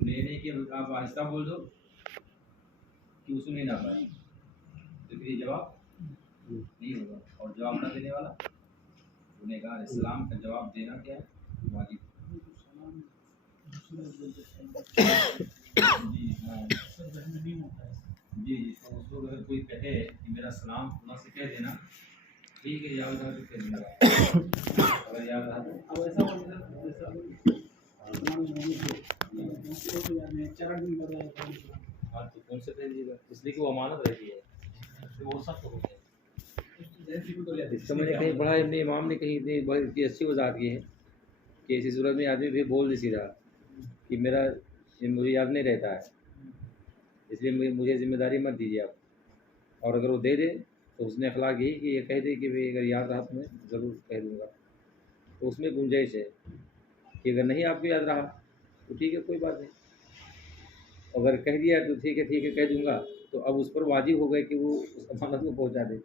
سنے نہیں کہ آپ آہستہ بول دو کہ وہ سنے نہ پائے تو پھر یہ جواب نہیں ہوگا. اور جواب نہ دینے والا انہیں کہا اسلام کا جواب دینا کیا ہے واجب. جی ہاں جی تو اس کو اگر کوئی کہے کہ میرا سلام اللہ سے کہہ دینا ٹھیک ہے یاد رہا تو کہہ دوں گا اگر یاد رہا تو. ہاں تو کون سے کہہ دیجیے گا اس لیے کہ وہ امانت رہتی ہے وہ سب ہو گیا. اس کا میں نے کہیں پڑھا اپنے امام نے کہیں اتنی بڑی اچھی وضاحت کی ہے کہ اسی صورت میں آدمی بھی بول نہیں سیدھا کہ میرا مجھے یاد نہیں رہتا ہے اس لیے مجھے ذمہ داری مت دیجیے آپ. اور اگر وہ دے دے تو اس نے اخلاق یہی کہ یہ کہہ دے کہ بھائی اگر یاد رہا تو میں ضرور کہہ دوں گا. تو اس میں گنجائش ہے کہ اگر نہیں آپ کو یاد رہا تو ٹھیک ہے کوئی بات نہیں. اگر کہہ دیا تو ٹھیک ہے کہہ دوں گا تو اب اس پر واجب ہو گئے کہ وہ اس امانت کو پہنچا دے.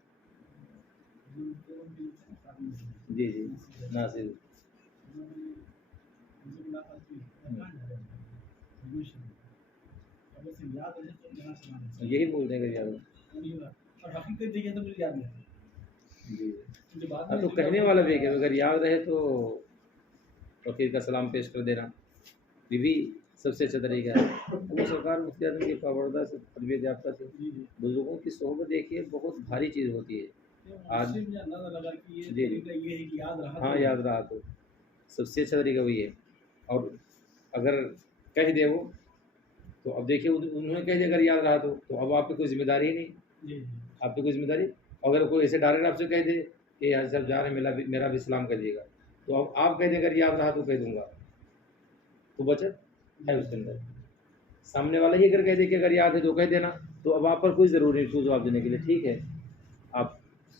جی جی ناصر یہی بولتے ہیں کہ یاد جی ہاں تو کہنے والا بھی کہ اگر یاد رہے تو فقیر کا سلام پیش کر دینا یہ بھی سب سے اچھا طریقہ ہے. وہ سرکار مفتی اعظم کی پابردہ سے تربیت یافتہ سے بزرگوں کی صحبت دیکھیے بہت بھاری چیز ہوتی ہے. آج جی ہاں یاد رہا تو سب سے اچھا طریقہ وہی ہے. اور اگر کہہ دے وہ تو اب دیکھیے انہوں نے کہہ دیا اگر یاد رہا تو اب آپ کی کوئی ذمہ داری ہی نہیں. آپ کی کوئی ذمہ داری اگر کوئی ایسے ڈائریکٹ آپ سے کہہ دے کہ حضرت صاحب جا رہے ہیں میرا بھی سلام کر دیے گا تو اب آپ کہہ دیں اگر یاد رہا تو کہہ دوں گا تو بچت ہے اس کے اندر. سامنے والا ہی اگر کہہ دے کہ اگر یاد ہے تو کہہ دینا تو اب آپ پر کوئی ضروری نہیں جواب دینے کے لیے. ٹھیک ہے آپ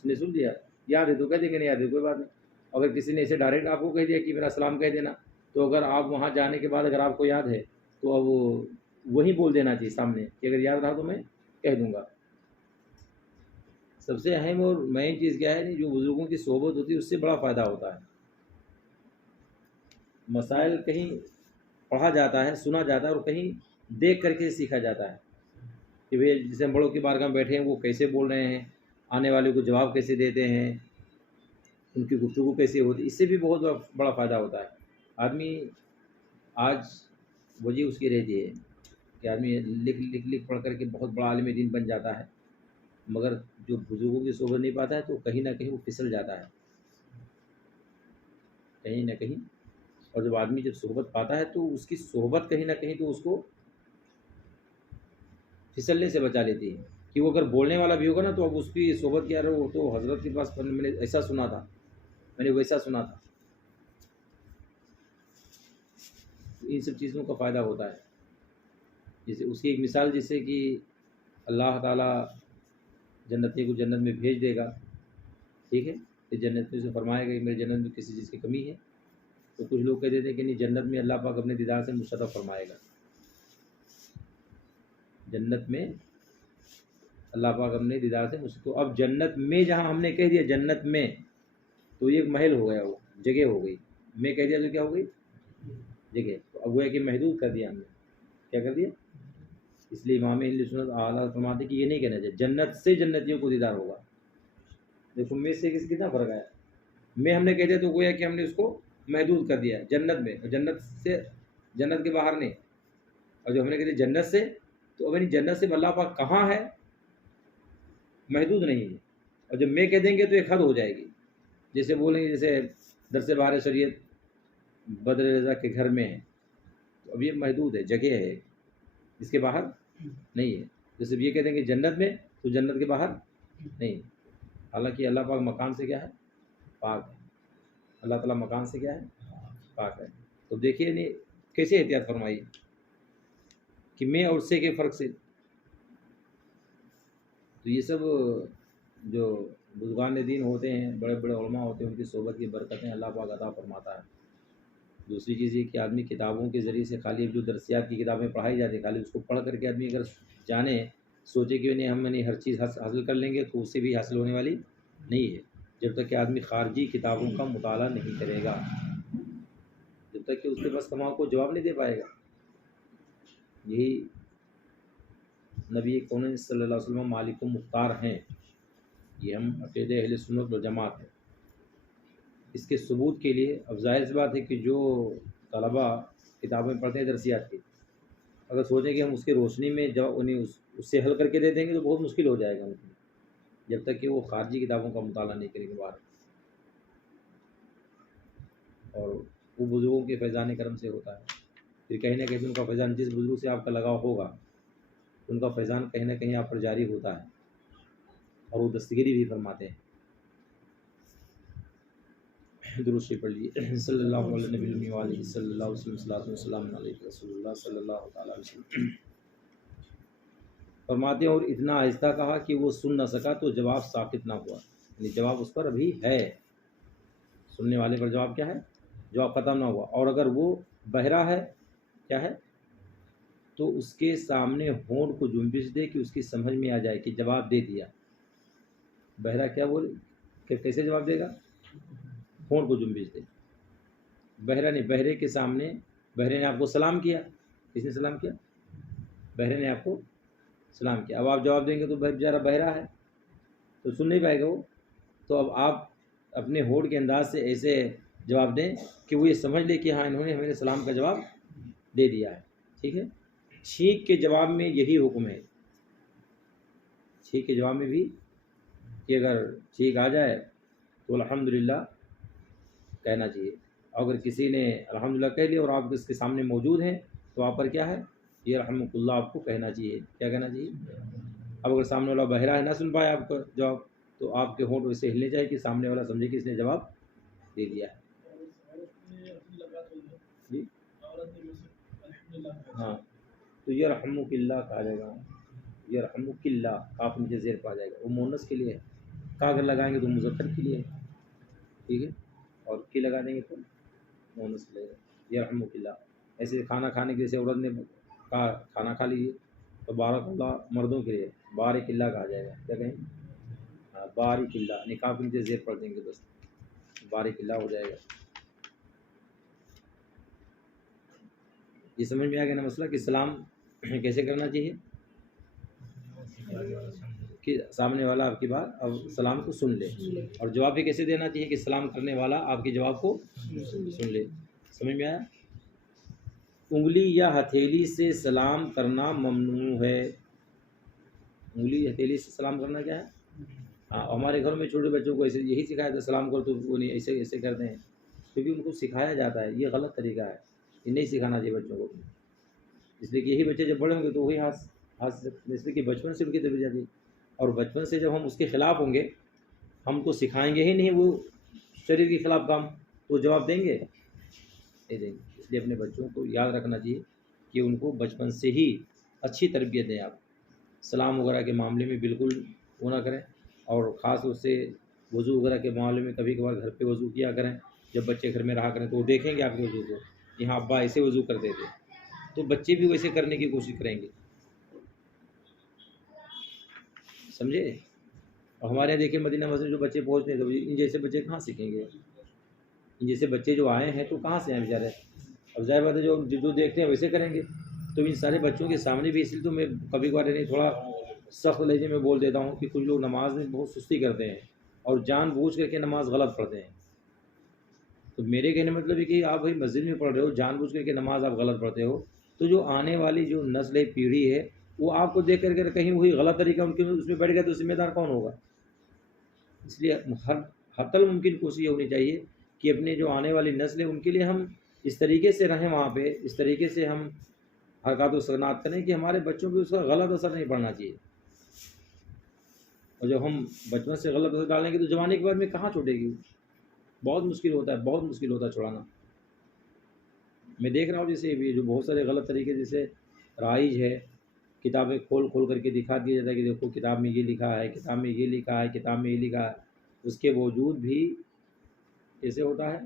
نے سن لیا یاد ہے تو کہہ دیں گے نہیں یاد ہے کوئی بات نہیں. اگر کسی نے ایسے ڈائریکٹ آپ کو کہہ دیا کہ میرا سلام کہہ دینا تو اگر آپ وہاں جانے کے بعد اگر آپ کو یاد ہے تو اب وہی بول دینا چاہیے سامنے کہ اگر یاد رہا تو میں کہہ دوں گا. سب سے اہم اور مین چیز کیا ہے جو بزرگوں کی صحبت ہوتی ہے اس سے بڑا فائدہ ہوتا ہے. مسائل کہیں پڑھا جاتا ہے سنا جاتا ہے اور کہیں دیکھ کر کے سیکھا جاتا ہے کہ بھئی جیسے ہم بڑوں کی بارگاہ میں بیٹھے ہیں وہ کیسے بول رہے ہیں آنے والے کو جواب کیسے دیتے ہیں ان کی گفتگو کیسے ہوتی ہے. اس سے بھی بہت بڑا فائدہ ہوتا ہے. آدمی آج وجہ اس کی رہتی ہے کہ آدمی لکھ پڑھ کر کے بہت بڑا عالم دین بن جاتا ہے مگر جو بزرگوں کی صحبت نہیں پاتا ہے تو کہیں نہ کہیں وہ پھسل جاتا ہے کہیں نہ کہیں. اور جب آدمی جب صحبت پاتا ہے تو اس کی صحبت کہیں نہ کہیں تو اس کو پھسلنے سے بچا لیتی ہے کہ وہ اگر بولنے والا بھی ہوگا نا تو اب اس کی صحبت کیا رہے وہ تو حضرت کے پاس میں نے ایسا سنا تھا میں نے ویسا سنا تھا. ان سب چیزوں کا فائدہ ہوتا ہے. جیسے اس کی ایک مثال جیسے کہ اللہ تعالیٰ جنتی کو جنت میں بھیج دے گا ٹھیک ہے تو جنت میں سے فرمائے گا کہ میرے جنت میں کسی چیز کی کمی ہے تو کچھ لوگ کہہ دیتے ہیں کہ نہیں جنت میں اللہ پاک اپنے دیدار سے مشرف فرمائے گا. جنت میں اللہ پاک اپنے دیدار سے مشرف. تو اب جنت میں جہاں ہم نے کہہ دیا جنت میں تو یہ ایک محل ہو گیا وہ جگہ ہو گئی. میں کہہ دیا تو کیا ہو گئی جگہ. تو اب وہ ہے کہ محدود کر دیا ہم نے کیا کر دیا. اس لیے امام اہل سنت اعلیٰ فرماتے کہ یہ نہیں کہنا چاہیے جنت سے جنتیوں کو دیدار ہوگا. دیکھو میں سے کتنا فرق آیا. میں ہم نے کہہ دیا تو گویا کہ ہم نے اس کو محدود کر دیا جنت میں اور جنت سے جنت کے باہر نہیں. اور جو ہم نے کہہ دیا جنت سے تو اب جنت سے اللہ پاک کہاں ہے محدود نہیں ہے. اور جب میں کہہ دیں گے تو ایک حد ہو جائے گی. جیسے بولیں گے جیسے درس بار شریعت بدر رضا کے گھر میں ہے تو اب یہ محدود ہے جگہ ہے اس کے باہر نہیں ہے. جیسے یہ کہتے ہیں کہ جنت میں تو جنت کے باہر نہیں. حالانکہ اللہ پاک مکان سے کیا ہے پاک ہے. اللہ تعالیٰ مکان سے کیا ہے پاک ہے. تو دیکھیے نہیں کیسے احتیاط فرمائی کہ میں اور سے کے فرق سے. تو یہ سب جو بزرگان دین ہوتے ہیں بڑے بڑے علماء ہوتے ہیں ان کی صحبت کی برکتیں اللہ پاک عطا فرماتا ہے. دوسری چیز یہ کہ آدمی کتابوں کے ذریعے سے خالی جو درسیات کی کتابیں پڑھائی جاتی ہیں خالی اس کو پڑھ کر کے آدمی اگر جانے سوچے کہ انہیں ہم ہر چیز حاصل کر لیں گے تو اس سے بھی حاصل ہونے والی نہیں ہے جب تک کہ آدمی خارجی کتابوں کا مطالعہ نہیں کرے گا. جب تک کہ اس کے پاس تمام کو جواب نہیں دے پائے گا. یہی نبی کون صلی اللہ علیہ وسلم مالک و مختار ہیں، یہ ہم عقیدہ اہل سنت و جماعت ہے۔ اس کے ثبوت کے لیے اب ظاہر سی بات ہے کہ جو طلباء کتابیں پڑھتے ہیں درسیات کی، اگر سوچیں کہ ہم اس کی روشنی میں جب انہیں اس سے حل کر کے دے دیں گے تو بہت مشکل ہو جائے گا ان کے لیے، جب تک کہ وہ خارجی کتابوں کا مطالعہ نہیں کریں گے باہر۔ اور وہ بزرگوں کے فیضان کرم سے ہوتا ہے، پھر کہیں نہ کہیں ان کا فیضان، جس بزرگ سے آپ کا لگاؤ ہوگا ان کا فیضان کہیں نہ کہیں آپ پر جاری ہوتا ہے، اور وہ دستگیری بھی فرماتے ہیں۔ درود شریف پڑھ لیجیے، صلی اللہ علیہ نبی الامی وعلیہ صلی اللہ علیہ وسلم، صلاۃ و سلام علیہ رسول اللہ صلی اللہ تعالیٰ علیہ وسلم۔ فرماتے ہیں اور اتنا آہستہ کہا کہ وہ سن نہ سکا تو جواب ساقط نہ ہوا، یعنی جواب اس پر ابھی ہے، سننے والے پر جواب کیا ہے، جواب ختم نہ ہوا۔ اور اگر وہ بہرا ہے کیا ہے تو اس کے سامنے ہونٹ کو جنبش دے کہ اس کی سمجھ میں آ جائے کہ جواب دے دیا۔ بہرا کیا بولے کہ کیسے جواب دے گا، ہونٹ کو جنبش دے، بہرا نہیں، بہرے کے سامنے، بہرے نے آپ کو سلام کیا، کس نے سلام کیا، بہرے نے آپ کو سلام کیا، اب آپ جواب دیں گے تو بیچارہ بہرا ہے تو سن نہیں پائے گا وہ، تو اب آپ اپنے ہونٹ کے انداز سے ایسے جواب دیں کہ وہ یہ سمجھ لے کہ ہاں انہوں نے ہمارے سلام کا جواب دے دیا ہے، ٹھیک ہے۔ چھینک کے جواب میں یہی حکم ہے، چھینک کے جواب میں بھی کہ اگر چھینک آ جائے تو الحمدللہ کہنا چاہیے، اور اگر کسی نے الحمدللہ کہہ لیا اور آپ اس کے سامنے موجود ہیں تو آپ پر کیا ہے، یہ رحمۃ اللہ آپ کو کہنا چاہیے، کیا کہنا چاہیے۔ اب اگر سامنے والا بہرا ہے، نہ سن پائے آپ کا جواب، تو آپ کے ہونٹ ویسے ہلنے چاہیے کہ سامنے والا سمجھے کہ اس نے جواب دے دیا ہے۔ جی ہاں، تو یہ رحمک اللہ کہا جائے گا، یہ رحمک اللہ کاف نیچے زیر پا جائے گا، وہ مونس کے لیے ہے، کا اگر لگائیں گے تو مذکر کے لیے ہے، ٹھیک ہے، اور کی لگا دیں گے تو مونس کے لیے، یہ رحمک اللہ۔ ایسے کھانا کھانے کے جیسے عورت نے کہا کھانا کھا لیجیے تو بارک اللہ مردوں کے لیے بارک اللہ کہا جائے گا، کیا کہیں، ہاں بارک اللہ، نکاح کے نیچے زیر پڑھ دیں گے بس بارک اللہ ہو جائے گا۔ یہ سمجھ میں آ گیا نا مسئلہ کہ سلام کیسے کرنا چاہیے، کہ سامنے والا آپ کی بات اب سلام کو سن لے، اور جواب بھی کیسے دینا چاہیے کہ سلام کرنے والا آپ کے جواب کو سن لے۔ سمجھ میں آیا۔ انگلی یا ہتھیلی سے سلام کرنا ممنوع ہے، انگلی ہتھیلی سے سلام کرنا کیا ہے، ہاں ہمارے گھر میں چھوٹے بچوں کو ایسے یہی سکھایا تھا، سلام کرو تو وہ نہیں ایسے ایسے کرتے ہیں، کیونکہ ان کو سکھایا جاتا ہے، یہ غلط طریقہ ہے، یہ نہیں سکھانا چاہیے بچوں کو، اس لیے کہ یہی بچے جب بڑھیں گے تو وہی ہاتھ اس لیے کہ بچپن سے ان کی تربیت جاتی ہے، اور بچپن سے جب ہم اس کے خلاف ہوں گے، ہم کو سکھائیں گے ہی نہیں وہ شریر کے خلاف کام، تو جواب دیں گے نہیں دیں گے۔ اس لیے اپنے بچوں کو یاد رکھنا چاہیے کہ ان کو بچپن سے ہی اچھی تربیت دیں آپ، سلام وغیرہ کے معاملے میں بالکل وہ نہ کریں، اور خاص طور سے وضو وغیرہ کے معاملے میں کبھی کبھار گھر پہ وضو کیا کریں، جب بچے گھر میں رہا کریں تو وہ دیکھیں گے آپ کے وضو کو، یہاں ابا ایسے وضو کرتے تھے، تو بچے بھی ویسے کرنے کی کوشش کریں گے، سمجھے۔ اور ہمارے یہاں دیکھیں مدینہ مسجد جو بچے پہنچتے ہیں تو ان جیسے بچے کہاں سیکھیں گے، ان جیسے بچے جو آئے ہیں تو کہاں سے ہیں بیچارے، اب ظاہر بات ہے جو دیکھتے ہیں ویسے کریں گے، تو ان سارے بچوں کے سامنے بھی، اس لیے تو میں کبھی کبھار نہیں تھوڑا سخت لہجے میں بول دیتا ہوں کہ کچھ لوگ نماز میں بہت سستی کرتے ہیں اور جان بوجھ کر کے نماز غلط پڑھتے ہیں، تو میرے کہنے مطلب ہے کہ آپ بھائی مسجد میں پڑھ رہے ہو، جان بوجھ کر کے نماز آپ غلط پڑھتے ہو، تو جو آنے والی جو نسل پیڑھی ہے وہ آپ کو دیکھ کر کے کہیں وہی غلط طریقہ ان کے اس میں بیٹھ گیا تو ذمہ دار کون ہوگا۔ اس لیے ہر حتی الممکن کوشش یہ ہونی چاہیے کہ اپنے جو آنے والی نسل ہے ان کے لیے ہم اس طریقے سے رہیں وہاں پہ، اس طریقے سے ہم حرکات و سکنات کریں کہ ہمارے بچوں پہ اس کا غلط اثر نہیں پڑنا چاہیے، اور جب ہم بچپن سے غلط اثر ڈالیں گے تو جوانی کے بعد میں کہاں چھوٹے گی، بہت مشکل ہوتا ہے، بہت مشکل ہوتا ہے چھڑانا۔ میں دیکھ رہا ہوں جیسے بھی جو بہت سارے غلط طریقے جیسے رائج ہے، کتابیں کھول کھول کر کے دکھا دیا جاتا ہے کہ دیکھو کتاب میں یہ لکھا ہے، کتاب میں یہ لکھا ہے، کتاب میں یہ لکھا ہے، اس کے باوجود بھی کیسے ہوتا ہے،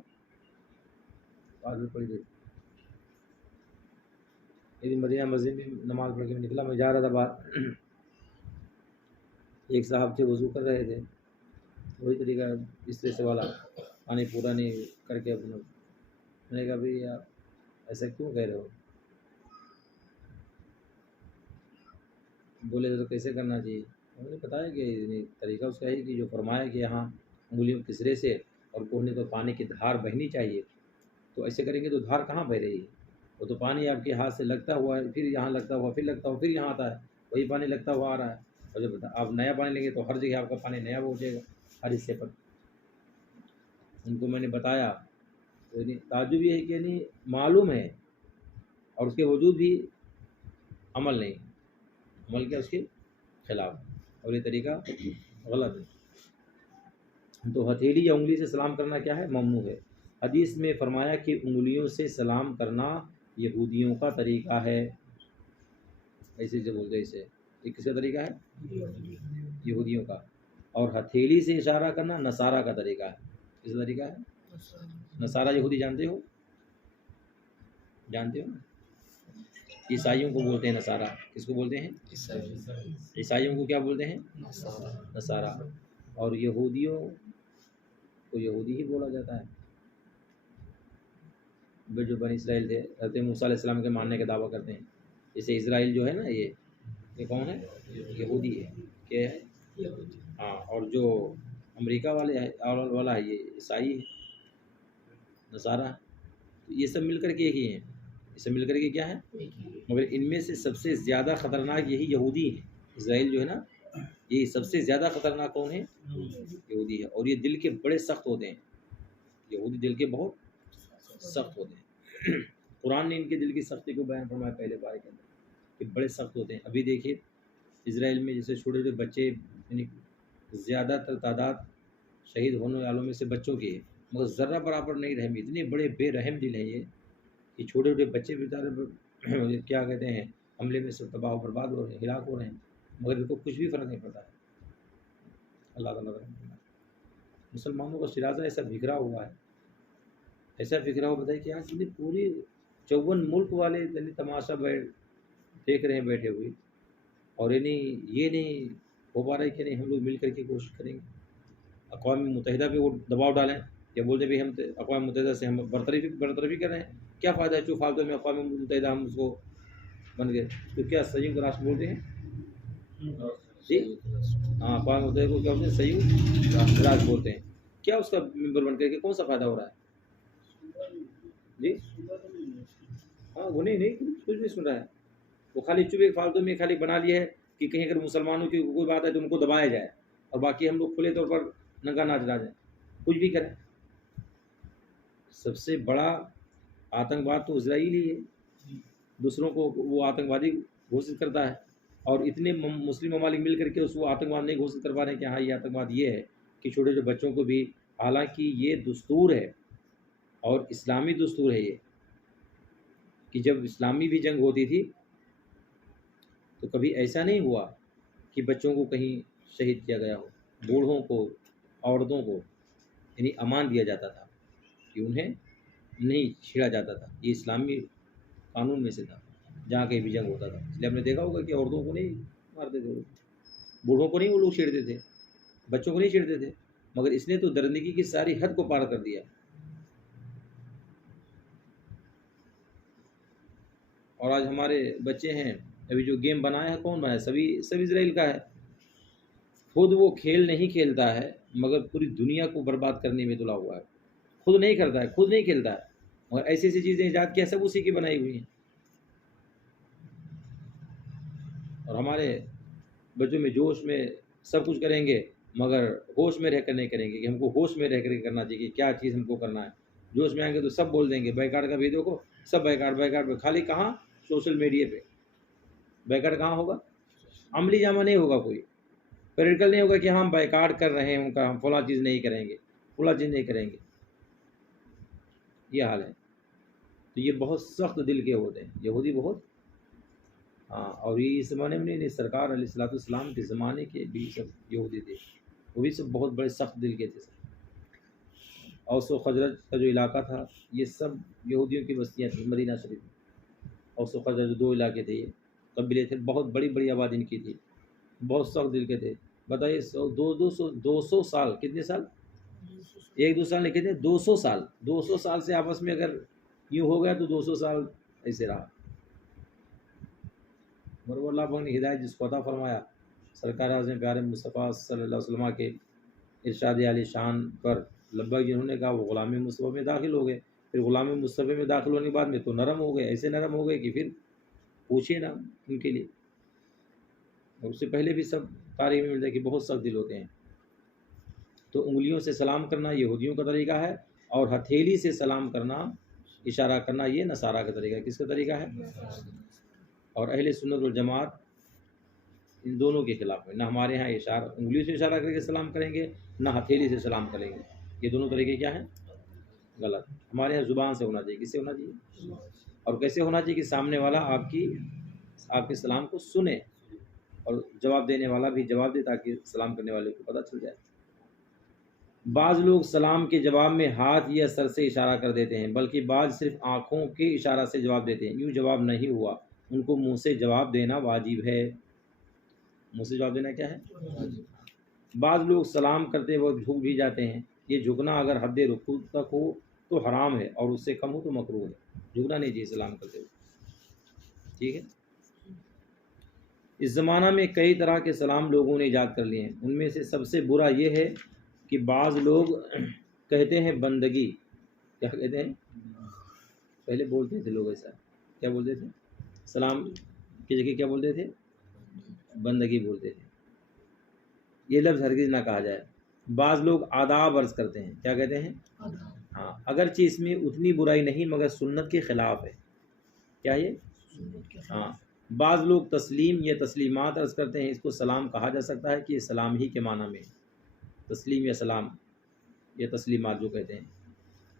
ایک دن مدینہ مسجد میں نماز پڑھ کے میں نکلا، میں جا رہا تھا باہر، ایک صاحب تھے وضو کر رہے تھے، وہی طریقہ بستر سے والا پانی پورا نہیں کر کے اپنا، میں نے کہا بھائی آپ ایسا کیوں کہہ رہے ہو، بولے تو کیسے کرنا چاہیے؟ انہوں نے بتایا کہ طریقہ اس کا ہے کہ جو فرمایا کہ یہاں انگلیوں کے سرے سے اور کوہنے تو پانی کی دھار بہنی چاہیے، تو ایسے کریں گے تو دھار کہاں بہ رہی ہے؟ وہ تو پانی آپ کے ہاتھ سے لگتا ہوا ہے، پھر یہاں لگتا ہوا، پھر لگتا ہوا، پھر یہاں آتا ہے، وہی پانی لگتا ہوا آ رہا ہے۔ اور جب آپ نیا پانی لیں گے تو ہر جگہ آپ کا پانی نیا پہنچے گا، ہر حصے پر۔ ان کو میں نے بتایا، یعنی تعجب یہ ہے کہ یعنی معلوم ہے اور اس کے وجود بھی عمل نہیں، عمل کیا اس کے خلاف، اور یہ طریقہ غلط ہے۔ تو ہتھیلی یا انگلی سے سلام کرنا کیا ہے؟ ممنوع ہے۔ حدیث میں فرمایا کہ انگلیوں سے سلام کرنا یہودیوں کا طریقہ ہے، ایسے جو بولتے ہیں اسے، یہ کس کا طریقہ ہے؟ یہودیوں کا۔ اور ہتھیلی سے اشارہ کرنا نصارہ کا طریقہ ہے، کس کا طریقہ ہے؟ نصارہ یہودی جانتے ہو؟ جانتے ہو؟ عیسائیوں کو بولتے ہیں نصارہ، کس کو بولتے ہیں؟ عیسائیوں کو کیا بولتے ہیں؟ نصارہ۔ اور یہودیوں کو یہودی ہی بولا جاتا ہے۔ جو بنی اسرائیل تھے، حضرت موسیٰ علیہ السلام کے ماننے کا دعویٰ کرتے ہیں، جیسے اسرائیل جو ہے نا، یہ کون ہے؟ یہودی ہے، کیا ہے؟ ہاں۔ اور جو امریکہ والا ہے، یہ عیسائی ہے، نصارہ۔ یہ سب مل کر کے ایک ہی ہیں، یہ سب مل کر کے کیا ہے؟ مگر ان میں سے سب سے زیادہ خطرناک یہی یہودی ہے۔ اسرائیل جو ہے نا، یہ سب سے زیادہ خطرناک کون ہے؟ یہودی ہے۔ اور یہ دل کے بڑے سخت ہوتے ہیں، یہودی دل کے بہت سخت ہوتے ہیں۔ قرآن نے ان کے دل کی سختی کو بیان فرمایا پہلے پارے کے اندر کہ بڑے سخت ہوتے ہیں۔ ابھی دیکھیے اسرائیل میں جیسے چھوٹے چھوٹے بچے، یعنی زیادہ تر تعداد شہید ہونے والوں میں سے بچوں کی ہے، مگر ذرہ برابر نہیں رحم، اتنے بڑے بے رحم دل ہیں یہ کہ چھوٹے چھوٹے بچے بیچارے کیا کہتے ہیں، حملے میں سب تباہ و برباد ہو رہے ہیں، ہلاک ہو رہے ہیں، مگر ان کو کچھ بھی فرق نہیں پڑتا ہے۔ اللہ تعالیٰ مسلمانوں کا شرازہ ایسا بکھرا ہوا ہے، ایسا بکھرا ہوا، بتائیے کہ آج پوری 54 ملک والے یعنی تماشا دیکھ رہے ہیں بیٹھے ہوئے، اور یہ نہیں ہو پا رہا ہے کہ نہیں ہم لوگ مل کر کے کوشش کریں گے، اقوام متحدہ پہ وہ دباؤ ڈالیں، یا بولتے بھی ہم اقوام متحدہ سے ہم برطرفی کر رہے ہیں، کیا فائدہ ہے؟ جو فالتو میں اقوام متحدہ ہم اس کو بن گئے تو کیا سیوک راشٹر بولتے ہیں؟ جی ہاں، اقوام متحدہ کو کیا بولتے ہیں؟ سیوک راشٹر بولتے ہیں۔ کیا اس کا ممبر بن کر کے کون سا فائدہ ہو رہا ہے؟ جی ہاں، وہ نہیں کچھ نہیں سن رہا ہے، وہ خالی چپ ایک فالتو میں خالی بنا لیا ہے کہ کہیں اگر مسلمانوں کی کوئی بات ہے تو ان کو دبایا جائے، اور باقی ہم لوگ کھلے طور پر ننگا ناچ ڈالیں، کچھ بھی کریں۔ سب سے بڑا آتنکواد تو اسرائیل ہی ہے، دوسروں کو وہ آتنکوادی گھوشت کرتا ہے، اور اتنے مسلم ممالک مل کر کے اس کو آتنکواد نہیں گھوشت کر پا رہے ہیں کہ ہاں یہ آتنکواد یہ ہے کہ چھوٹے چھوٹے بچوں کو بھی، حالانکہ یہ دستور ہے اور اسلامی دستور ہے یہ، کہ جب اسلامی بھی جنگ ہوتی تھی تو کبھی ایسا نہیں ہوا کہ بچوں کو کہیں شہید کیا گیا ہو، بوڑھوں کو، عورتوں کو یعنی امان دیا جاتا تھا کہ انہیں نہیں چھیڑا جاتا تھا، یہ اسلامی قانون میں سے تھا جہاں کہیں بھی جنگ ہوتا تھا۔ اس لیے آپ نے دیکھا ہوگا کہ عورتوں کو نہیں مارتے تھے، بوڑھوں کو نہیں وہ لوگ چھیڑتے تھے، بچوں کو نہیں چھیڑتے تھے، مگر اس نے تو درندگی کی ساری حد کو پار کر دیا۔ اور آج ہمارے بچے ہیں، ابھی جو گیم بنایا ہے کون بنایا؟ سبھی اسرائیل کا ہے، خود وہ کھیل نہیں کھیلتا ہے مگر پوری دنیا کو برباد کرنے میں تلا ہوا ہے، خود نہیں کرتا ہے، خود نہیں کھیلتا ہے، اور ایسی ایسی چیزیں ایجاد کیا سب اسی کی بنائی ہوئی ہیں۔ اور ہمارے بچوں میں جوش میں سب کچھ کریں گے مگر ہوش میں رہ کر نہیں کریں گے، کہ ہم کو ہوش میں رہ کر کے کرنا چاہیے کہ کیا چیز ہم کو کرنا ہے۔ جوش میں آئیں گے تو سب بول دیں گے بیکارڈ کا بھی دیکھو، سب بیکارڈ خالی کہاں؟ سوشل میڈیا پہ بیکارڈ کہاں ہوگا؟ عملی جامہ نہیں ہوگا، کوئی پریکٹیکل نہیں ہوگا کہ ہم بیکارڈ کر رہے ہیں ان کا، ہم فلاں چیز نہیں کریں گے، فلاں چیز نہیں کریں گے، یہ حال ہے۔ تو یہ بہت سخت دل کے ہوتے ہیں یہودی، بہت ہاں۔ اور یہ اس زمانے میں نہیں، سرکار علیہ الصلوۃ والسلام کے زمانے کے بھی سب یہودی تھے، وہ بھی سب بہت بڑے سخت دل کے تھے سب۔ اوس و خزرج کا جو علاقہ تھا یہ سب یہودیوں کی بستیاں تھیں، مدینہ شریف میں۔ اوس و خزرج 2 علاقے تھے، یہ قبیلے تھے، بہت بڑی بڑی آبادی ان کی تھی، بہت سخت دل کے تھے۔ بتائیے 200 سال، کتنے سال؟ ایک دو سال نہیں کہتے، 200 سال سے آپس میں اگر یوں ہو گیا تو 200 سال ایسے رہا، اور وہ اللہ پاک نے ہدایت جس کو عطا فرمایا سرکار اعظم پیارے مصطفیٰ صلی اللہ علیہ وسلم کے ارشاد عالی شان پر لبیک جنہوں نے کہا وہ غلام مصطفیٰ میں داخل ہو گئے. پھر غلام مصطفیٰ میں داخل ہونے کے بعد میں تو نرم ہو گئے, ایسے نرم ہو گئے کہ پھر پوچھے نا ان کے لیے. اور اس سے پہلے بھی سب تاریخ میں ملتا ہے کہ بہت سخت دل ہوتے ہیں. تو انگلیوں سے سلام کرنا یہودیوں کا طریقہ ہے, اور ہتھیلی سے سلام کرنا اشارہ کرنا یہ نصارہ کا طریقہ ہے. کس کا طریقہ ہے؟ اور اہل سنت والجماعت ان دونوں کے خلاف ہے. نہ ہمارے ہاں اشارہ انگلیوں سے اشارہ کر کے سلام کریں گے, نہ ہتھیلی سے سلام کریں گے. یہ دونوں طریقے کیا ہیں؟ غلط. ہمارے یہاں زبان سے ہونا چاہیے. کس سے ہونا چاہیے؟ اور کیسے ہونا چاہیے کہ سامنے والا آپ کے سلام کو سنے اور جواب دینے والا بھی جواب دے, تاکہ سلام کرنے والے کو پتہ چل جائے. بعض لوگ سلام کے جواب میں ہاتھ یا سر سے اشارہ کر دیتے ہیں, بلکہ بعض صرف آنکھوں کے اشارہ سے جواب دیتے ہیں. یوں جواب نہیں ہوا, ان کو منہ سے جواب دینا واجب ہے. منہ سے جواب دینا کیا ہے؟ بعض لوگ سلام کرتے وقت جھک بھی جاتے ہیں. یہ جھکنا اگر حد رکوع تک ہو تو حرام ہے, اور اس سے کم ہو تو مکروہ ہے. جھکنا نہیں چاہیے سلام کرتے ہوئے. ٹھیک ہے. اس زمانہ میں کئی طرح کے سلام لوگوں نے ایجاد کر لیے ہیں. ان میں سے سب سے برا یہ ہے کہ بعض لوگ کہتے ہیں بندگی. کیا کہتے ہیں؟ پہلے بولتے تھے لوگ ایسا. کیا بولتے تھے؟ سلام کی جگہ کیا بولتے تھے؟ بندگی بولتے تھے. یہ لفظ ہرگز نہ کہا جائے. بعض لوگ آداب عرض کرتے ہیں. کیا کہتے ہیں؟ ہاں, اگرچہ اس میں اتنی برائی نہیں مگر سنت کے خلاف ہے. کیا یہ؟ ہاں. بعض لوگ تسلیم یا تسلیمات عرض کرتے ہیں. اس کو سلام کہا جا سکتا ہے کہ یہ سلام ہی کے معنی میں تسلیم یا سلام یا تسلیمات جو کہتے ہیں.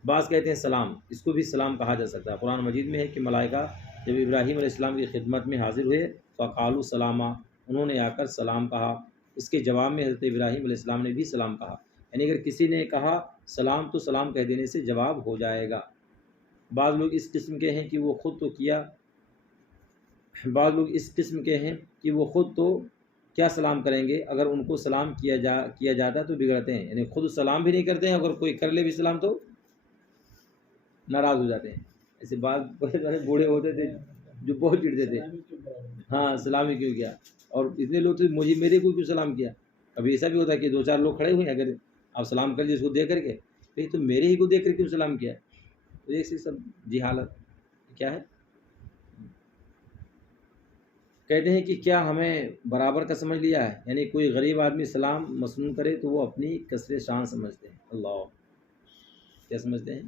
بعض کہتے ہیں سلام, اس کو بھی سلام کہا جا سکتا ہے. قرآن مجید میں ہے کہ ملائکہ جب ابراہیم علیہ السلام کی خدمت میں حاضر ہوئے فقالوا سلاما, انہوں نے آ کر سلام کہا. اس کے جواب میں حضرت ابراہیم علیہ السلام نے بھی سلام کہا. یعنی اگر کسی نے کہا سلام تو سلام کہہ دینے سے جواب ہو جائے گا. بعض لوگ اس قسم کے ہیں کہ وہ خود تو کیا سلام کریں گے. اگر ان کو سلام کیا جاتا تو بگڑتے ہیں. یعنی خود سلام بھی نہیں کرتے ہیں, اگر کوئی کر لے بھی سلام تو ناراض ہو جاتے ہیں. ایسے بعض بوڑھے ہوتے تھے جو بہت چڑھتے تھے, ہاں سلام ہی کیوں کیا. اور اتنے لوگ تھے میرے کو کیوں سلام کیا. ابھی ایسا بھی ہوتا ہے کہ 2-4 لوگ کھڑے ہوئے ہیں, اگر آپ سلام کر لیجیے اس کو دیکھ کر کے, تو میرے ہی کو دیکھ کر کیوں سلام کیا. تو ایک سب جہالت کیا ہے. کہتے ہیں کہ کیا ہمیں برابر کا سمجھ لیا ہے. یعنی کوئی غریب آدمی سلام مسنون کرے تو وہ اپنی کثر شان سمجھتے ہیں. اللہ کیا سمجھتے ہیں؟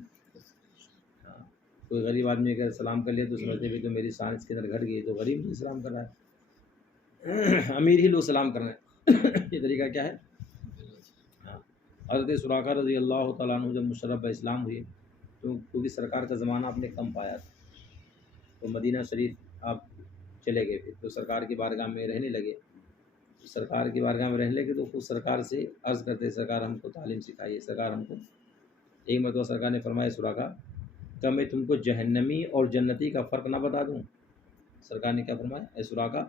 ہاں, کوئی غریب آدمی اگر سلام کر لیا تو سمجھتے ہیں تو میری شان اس کے اندر گھٹ گئی, تو غریب نہیں سلام کر رہا ہے, امیر ہی لوگ سلام کر رہے ہیں. یہ طریقہ کیا ہے؟ ہاں. حضرت سراقہ رضی اللہ تعالیٰ عنہ جب مشرف اسلام ہوئے تو کیونکہ سرکار کا زمانہ آپ نے کم پایا تھا, تو مدینہ شریف آپ چلے گئے. پھر تو سرکار کی بارگاہ میں رہنے لگے. سرکار کی بارگاہ میں رہنے لگے تو خود سرکار سے عرض کرتے سرکار ہم کو تعلیم سکھائیے, سرکار ہم کو. ایک مرتبہ سرکار نے فرمایا سراقہ کیا میں تم کو جہنمی اور جنتی کا فرق نہ بتا دوں. سرکار نے کیا فرمایا, اے سراقہ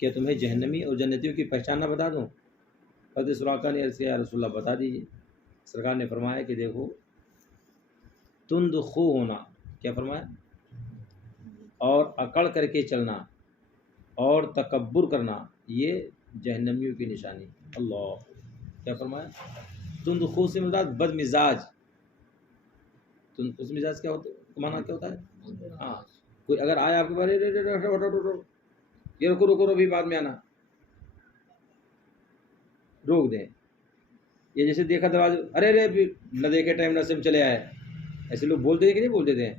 کیا تمہیں جہنمی اور جنتیوں کی پہچان نہ بتا دوں. حضرت سراقہ نے عرض کیا یا رسول اللہ بتا دیجیے. سرکار نے فرمایا کہ دیکھو تند خو ہونا, کیا فرمایا, اور اکڑ کر کے چلنا اور تکبر کرنا یہ جہنمیوں کی نشانی. اللہ کیا فرمایا, تند خو سے مراد بد مزاج. تند خو سے مزاج کیا ہوتا ہے, معنی کیا ہوتا ہے؟ ہاں, کوئی اگر آیا آپ کے پاس یہ رکو ابھی بعد میں آنا, روک دیں. یہ جیسے دیکھا دروازے ارے نہ دیکھے ٹائم نہ سے ہم چلے آئے, ایسے لوگ بولتے ہیں کہ نہیں بولتے تھے.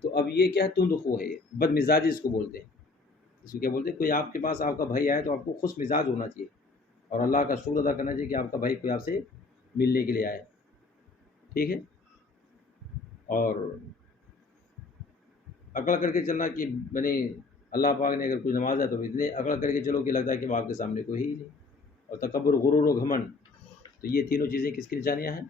تو اب یہ کیا ہے, تند خو ہے, یہ بد مزاجی اس کو بولتے ہیں. اس کو کیا بولتے ہیں, کوئی آپ کے پاس آپ کا بھائی آئے تو آپ کو خوش مزاج ہونا چاہیے اور اللہ کا شکر ادا کرنا چاہیے کہ آپ کا بھائی کوئی آپ سے ملنے کے لیے آئے. ٹھیک ہے. اور اکڑ کر کے چلنا کہ میں نے اللہ پاک نے اگر کوئی نماز ہے تو اتنے اکڑ کر کے چلو کہ لگتا ہے کہ وہ آپ کے سامنے کوئی ہی نہیں. اور تکبر غرور و گھمنڈ, تو یہ تینوں چیزیں کس کی نشانیاں ہیں؟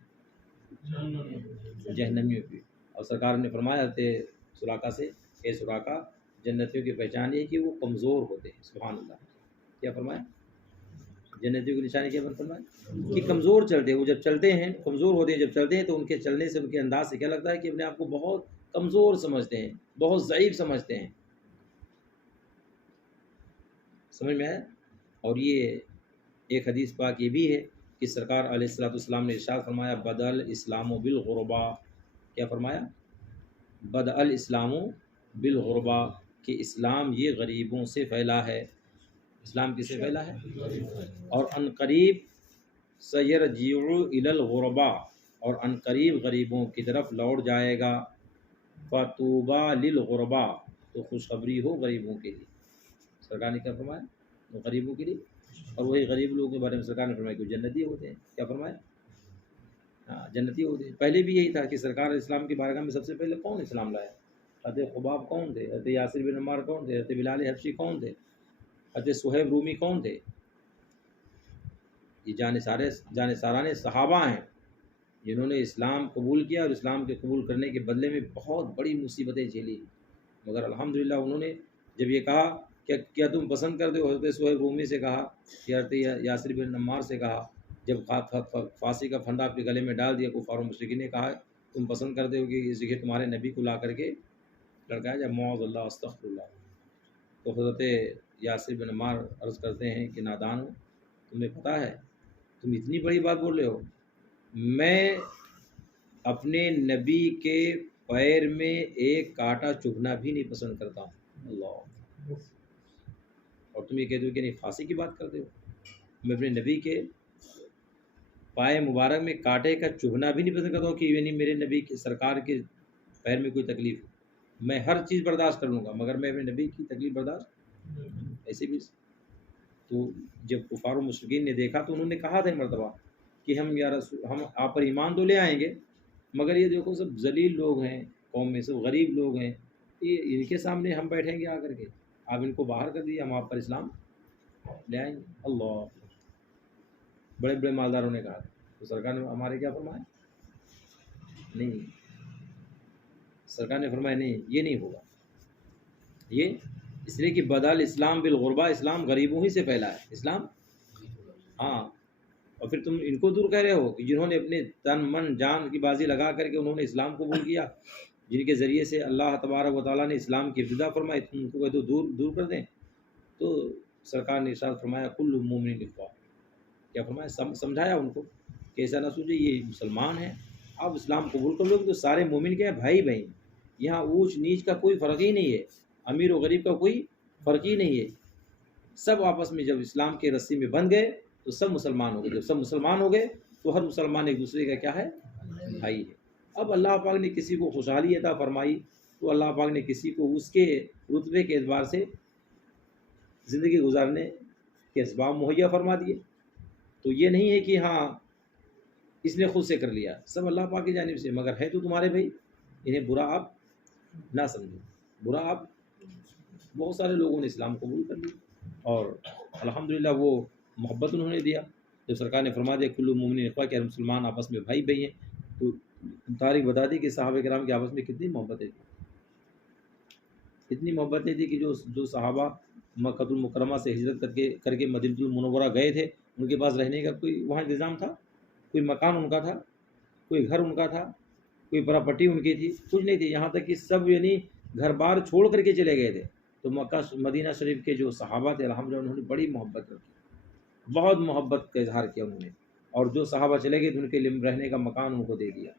جہنمیوں کی. اور سرکار نے فرمایا تھے سراقہ سے, اے سراقہ جنتیوں کی پہچان یہ ہے کہ وہ کمزور ہوتے ہیں. سبحان اللہ. کیا فرمایا, جنتیوں کی نشانی کیا فرمایا کہ کمزور چلتے ہیں. وہ جب چلتے ہیں کمزور ہوتے ہیں, جب چلتے ہیں تو ان کے چلنے سے ان کے انداز سے کیا لگتا ہے کہ اپنے آپ کو بہت کمزور سمجھتے ہیں, بہت ضعیف سمجھتے ہیں. سمجھ میں آیا؟ اور یہ ایک حدیث پاک یہ بھی ہے کہ سرکار علیہ الصلوۃ والسلام نے ارشاد فرمایا بدل اسلام بالغربا، کیا فرمایا؟ بدل الاسلام بالغربا، کہ اسلام یہ غریبوں سے پھیلا ہے۔ اسلام کس سے پھیلا ہے؟ اور ان قریب سیرجع الی الغربا، اور ان قریب غریبوں کی طرف لوٹ جائے گا۔ فطوبی للغربا، تو خوشخبری ہو غریبوں کے لیے۔ سرکار نے کیا فرمایا؟ وہ غریبوں کے لیے، اور وہی غریب لوگوں کے بارے میں سرکار نے فرمایا کہ وہ جنتی ہوتے ہیں۔ کیا فرمایا؟ ہاں، جنتی ہوتے ہیں۔ پہلے بھی یہی تھا کہ سرکار اسلام کی بارگاہ میں سب سے پہلے کون اسلام لایا؟ حضرت خباب کون تھے؟ حضرت یاسر بن عمار کون تھے؟ حضرت بلال حبشی کون تھے؟ حضرت صہیب رومی کون تھے؟ یہ جانساران صحابہ ہیں جنہوں نے اسلام قبول کیا، اور اسلام کے قبول کرنے کے بدلے میں بہت بڑی مصیبتیں جھیلی، مگر الحمدللہ انہوں نے جب یہ کہا کہ کیا تم پسند کرتے ہو، حضرت صہیب رومی سے کہا، حضرت یاسر بن عمار سے کہا، جب پھانسی کا پھندا اپنے گلے میں ڈال دیا، کفار و مشرکین نے کہا تم پسند کرتے ہو کہ اس جگہ تمہارے نبی کو لا کر کے لڑکایا جب معاذ اللہ استغفر اللہ، تو حضرت یاسر بن عمار عرض کرتے ہیں کہ نادان ہو، تمہیں پتہ ہے تم اتنی بڑی بات بول رہے ہو، میں اپنے نبی کے پیر میں ایک کانٹا چبھنا بھی نہیں پسند کرتا ہوں، اللہ، اور تم یہ کہتے ہو کہ نہیں پھانسی کی بات کرتے ہو، میں اپنے نبی کے پائے مبارک میں کانٹے کا چبھنا بھی نہیں پسند کرتا ہوں کہ یعنی میرے نبی کے سرکار کے پیر میں کوئی تکلیف ہو، میں ہر چیز برداشت کر لوں گا مگر میں اپنے نبی کی تکلیف برداشت ایسے بھی۔ تو جب کفار و مشرکین نے دیکھا تو انہوں نے کہا تھا مرتبہ کہ ہم یا رسول ہم آپ پر ایمان تو لے آئیں گے مگر یہ دیکھو سب ذلیل لوگ ہیں، قوم میں سب غریب لوگ ہیں، یہ ان کے سامنے ہم بیٹھیں گے آ کر کے، آپ ان کو باہر کر دیجیے، ہم آپ پر اسلام لے آئیں گے۔ اللہ، بڑے بڑے مالداروں نے کہا، تو سرکار نے ہمارے کیا فرمایا؟ نہیں، سرکار نے فرمایا نہیں، یہ نہیں ہوگا، یہ اس لیے کہ بدل اسلام بالغربا، اسلام غریبوں ہی سے پھیلا ہے اسلام، ہاں۔ اور پھر تم ان کو دور کہہ رہے ہو کہ جنہوں نے اپنے تن من جان کی بازی لگا کر کے انہوں نے اسلام قبول کیا، جن کے ذریعے سے اللہ تبارک و تعالیٰ نے اسلام کی ابتدا فرمائی، تم ان کو کہہ دو دور کر دیں، تو سرکار نے ارشاد فرمایا کل مومن اخوا، کیا فرمایا؟ سمجھایا ان کو کہ ایسا نہ سوچے یہ مسلمان ہیں، آپ اسلام قبول کر لو گے تو سارے مومن کے ہیں بھائی بہن، یہاں اونچ نیچ کا کوئی فرق ہی نہیں ہے، امیر و غریب کا کوئی فرق ہی نہیں ہے، سب آپس میں جب اسلام کے رسی میں بندھ گئے تو سب مسلمان ہو گئے، جب سب مسلمان ہو گئے تو ہر مسلمان ایک دوسرے کا کیا ہے؟ بھائی ہے۔ اب اللہ پاک نے کسی کو خوشحالی عطا فرمائی تو اللہ پاک نے کسی کو اس کے رتبے کے اعتبار سے زندگی گزارنے کے اسباب مہیا فرما دیے، تو یہ نہیں ہے کہ ہاں اس نے خود سے کر لیا، سب اللہ پاک کی جانب سے، مگر ہے تو تمہارے بھائی، انہیں برا آپ نہ سمجھو، برا آپ، بہت سارے لوگوں نے اسلام قبول کر لیا اور الحمدللہ وہ محبت انہوں نے دیا، جب سرکار نے فرما دیا کل مومن اخوا کہ مسلمان آپس میں بھائی بھائی ہیں، تو تاریخ بتا دی کہ صحابہ کرام کے آپس میں کتنی محبتیں تھیں، اتنی محبتیں تھیں کہ جو صحابہ مکہ المکرمہ سے ہجرت کر کے مدینہ المنورہ گئے تھے، ان کے پاس رہنے کا کوئی وہاں انتظام تھا؟ کوئی مکان ان کا تھا؟ کوئی گھر ان کا تھا؟ کوئی پراپرٹی ان کی تھی؟ کچھ نہیں تھی، یہاں تک کہ سب یعنی گھر بار چھوڑ کر کے چلے گئے تھے، تو مکہ مدینہ شریف کے جو صحابہ تھے الحمدللہ انہوں نے بڑی محبت رکھی، بہت محبت کا اظہار کیا انہوں نے، اور جو صحابہ چلے گئے تو ان کے لیے رہنے کا مکان ان کو دے دیا،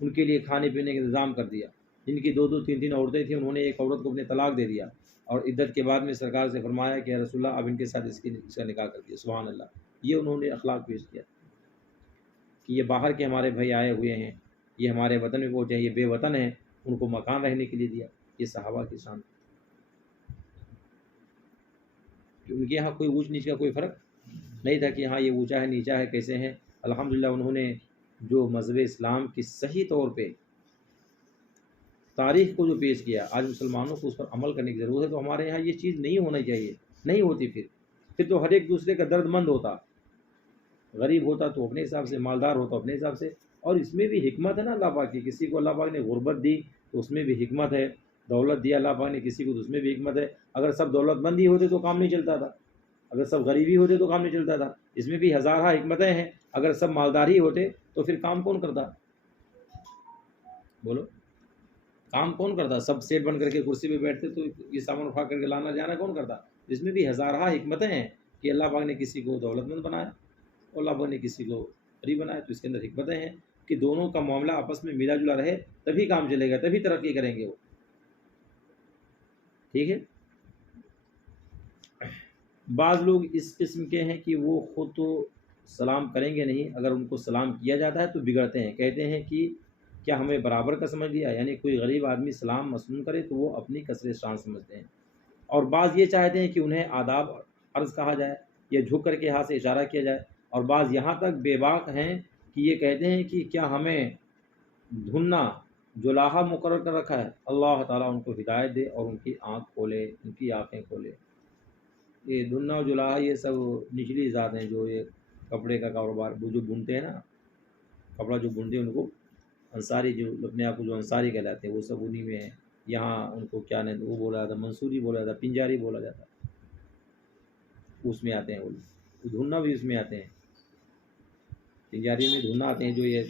ان کے لیے کھانے پینے کا انتظام کر دیا، جن کی 2 3 عورتیں تھیں انہوں نے ایک عورت کو اپنے طلاق دے دیا، اور عدت کے بعد میں سرکار سے فرمایا کہ رسول اللہ اب ان کے ساتھ اس کا نکاح کر دیا، سبحان اللہ، یہ انہوں نے اخلاق پیش کیا کہ یہ باہر کے ہمارے بھائی آئے ہوئے ہیں، یہ ہمارے وطن میں پہنچے ہیں، یہ بے وطن ہیں، ان کو مکان رہنے کے لیے دیا، یہ صحابہ کی شان، ان کے یہاں کوئی اونچ نیچ کا کوئی فرق نہیں تھا کہ ہاں یہ اونچا ہے نیچا ہے کیسے ہیں، الحمدللہ انہوں نے جو مذہب اسلام کی صحیح طور پہ تاریخ کو جو پیش کیا، آج مسلمانوں کو اس پر عمل کرنے کی ضرورت ہے، تو ہمارے یہاں یہ چیز نہیں ہونا چاہیے، نہیں ہوتی، پھر تو ہر ایک دوسرے کا درد مند ہوتا، غریب ہوتا تو اپنے حساب سے، مالدار ہوتا اپنے حساب سے، اور اس میں بھی حکمت ہے نا اللہ پاک کی، کسی کو اللہ پاک نے غربت دی تو اس میں بھی حکمت ہے، دولت دیا اللہ پاک نے کسی کو تو اس میں بھی حکمت ہے، اگر سب دولت مند ہی ہوتے تو کام نہیں چلتا تھا، اگر سب غریبی ہوتے تو کام نہیں چلتا تھا، اس میں بھی ہزارہ حکمتیں ہیں، اگر سب مالدار ہی ہوتے تو پھر کام کون کرتا؟ بولو، کام کون کرتا؟ سب سیٹ بن کر کے کرسی پہ بیٹھتے تو یہ سامان اٹھا کر کے لانا جانا کون کرتا؟ اس میں بھی ہزارہ حکمتیں ہیں کہ اللہ پاک نے کسی کو دولت مند بنایا اور اللہ پاک نے کسی کو غریب بنایا، تو اس کے اندر حکمتیں ہیں کہ دونوں کا معاملہ آپس میں ملا جلا رہے، تبھی کام چلے گا، تبھی ترقی کریں گے وہ. ٹھیک ہے. بعض لوگ اس قسم کے ہیں کہ وہ خود تو سلام کریں گے نہیں، اگر ان کو سلام کیا جاتا ہے تو بگڑتے ہیں، کہتے ہیں کہ کیا ہمیں برابر کا سمجھ لیا، یعنی کوئی غریب آدمی سلام مسنون کرے تو وہ اپنی کثرت شان سمجھتے ہیں. اور بعض یہ چاہتے ہیں کہ انہیں آداب عرض کہا جائے یا جھک کر کے ہاتھ سے اشارہ کیا جائے، اور بعض یہاں تک بے باک ہیں کہ یہ کہتے ہیں کہ کیا ہمیں دھننا جولاہا مقرر کر رکھا ہے. اللہ تعالیٰ ان کو ہدایت دے اور ان کی آنکھ کھولے، ان کی آنکھیں کھولے. یہ دھننا و جولاہا یہ سب نچلی ذات ہیں جو یہ کپڑے کا کاروبار وہ جو بنتے ہیں نا، کپڑا جو بنتے ہیں ان کو انصاری، جو اپنے آپ کو جو انصاری کہلاتے ہیں وہ سب انہی میں ہیں. یہاں ان کو کیا نہیں وہ بولا جاتا، منصوری بولا جاتا، پنجاری بولا جاتا، اس میں آتے ہیں وہ دھننا بھی اس میں آتے ہیں. پنجاری میں دھننا آتے ہیں جو یہ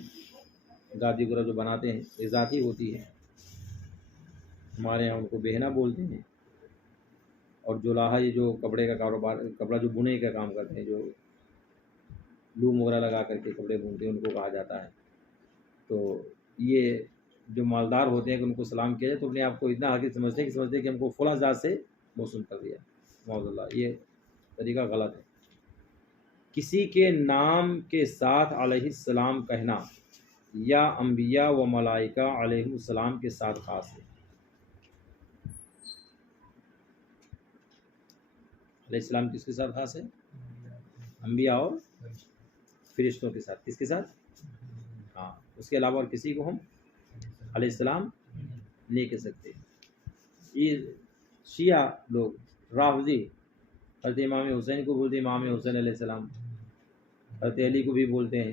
گادی گرا جو بناتے ہیں، یہ ذاتی ہوتی ہے. ہمارے یہاں ان کو بہنا بولتے ہیں. اور جولاہا یہ جو کپڑے کا کاروبار، کپڑا جو بنے کا کام کرتے ہیں، جو لوم وغیرہ لگا کر کے کپڑے بنتے ہیں، ان کو کہا جاتا ہے. تو یہ جو مالدار ہوتے ہیں کہ ان کو سلام کیا جائے تو اپنے آپ کو اتنا حقیق سمجھتے ہیں کہ ہم کو فلاں ذات سے موصول کر دیا. معاذ اللہ، یہ طریقہ غلط ہے. کسی کے نام کے ساتھ علیہ السلام کہنا یا انبیاء و ملائکہ علیہ السلام کے ساتھ خاص ہے. علیہ السلام کس کے ساتھ خاص ہے؟ انبیاء اور فرشتوں کے ساتھ. کس کے ساتھ؟ ہاں، اس کے علاوہ اور کسی کو ہم علیہ السلام نہیں کہہ سکتے. یہ شیعہ لوگ رافضی حضرت امام حسین کو بولتے ہیں امام حسین علیہ السلام، حضرت علی کو بھی بولتے ہیں،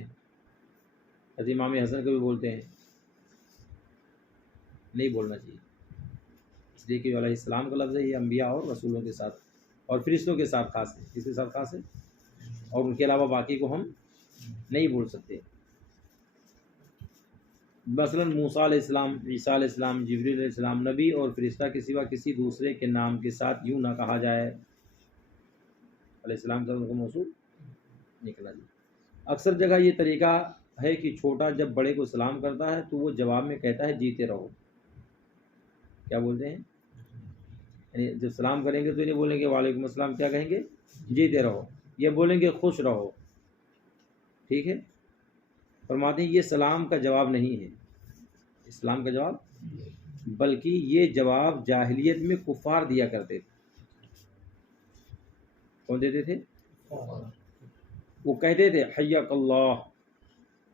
حضرت امام حسن کو بھی بولتے ہیں. نہیں بولنا چاہیے، اس لیے کہ علیہ السلام کا لفظ ہے یہ انبیاء اور رسولوں کے ساتھ اور فرشتوں کے ساتھ خاص ہے. کس کے ساتھ خاص ہے؟ اور ان کے علاوہ باقی کو ہم نہیں بول سکتے. مثلا موسیٰ علیہ السلام، عیسیٰ علیہ السلام، جبریل علیہ السلام نبی اور فرشتہ کے سوا کسی دوسرے کے نام کے ساتھ یوں نہ کہا جائے. علیہ السلام کا ان کو موصول نکلا جائے. اکثر جگہ یہ طریقہ ہے کہ چھوٹا جب بڑے کو سلام کرتا ہے تو وہ جواب میں کہتا ہے جیتے رہو. کیا بولتے ہیں؟ یعنی جب سلام کریں گے تو نہیں بولیں گے وعلیکم السلام، کیا کہیں گے؟ جیتے رہو، یہ بولیں گے خوش رہو. ٹھیک ہے. فرماتے ہیں یہ سلام کا جواب نہیں ہے، اسلام کا جواب، بلکہ یہ جواب جاہلیت میں کفار دیا کرتے تھے. کون دیتے تھے؟ وہ کہتے تھے حیاک اللہ.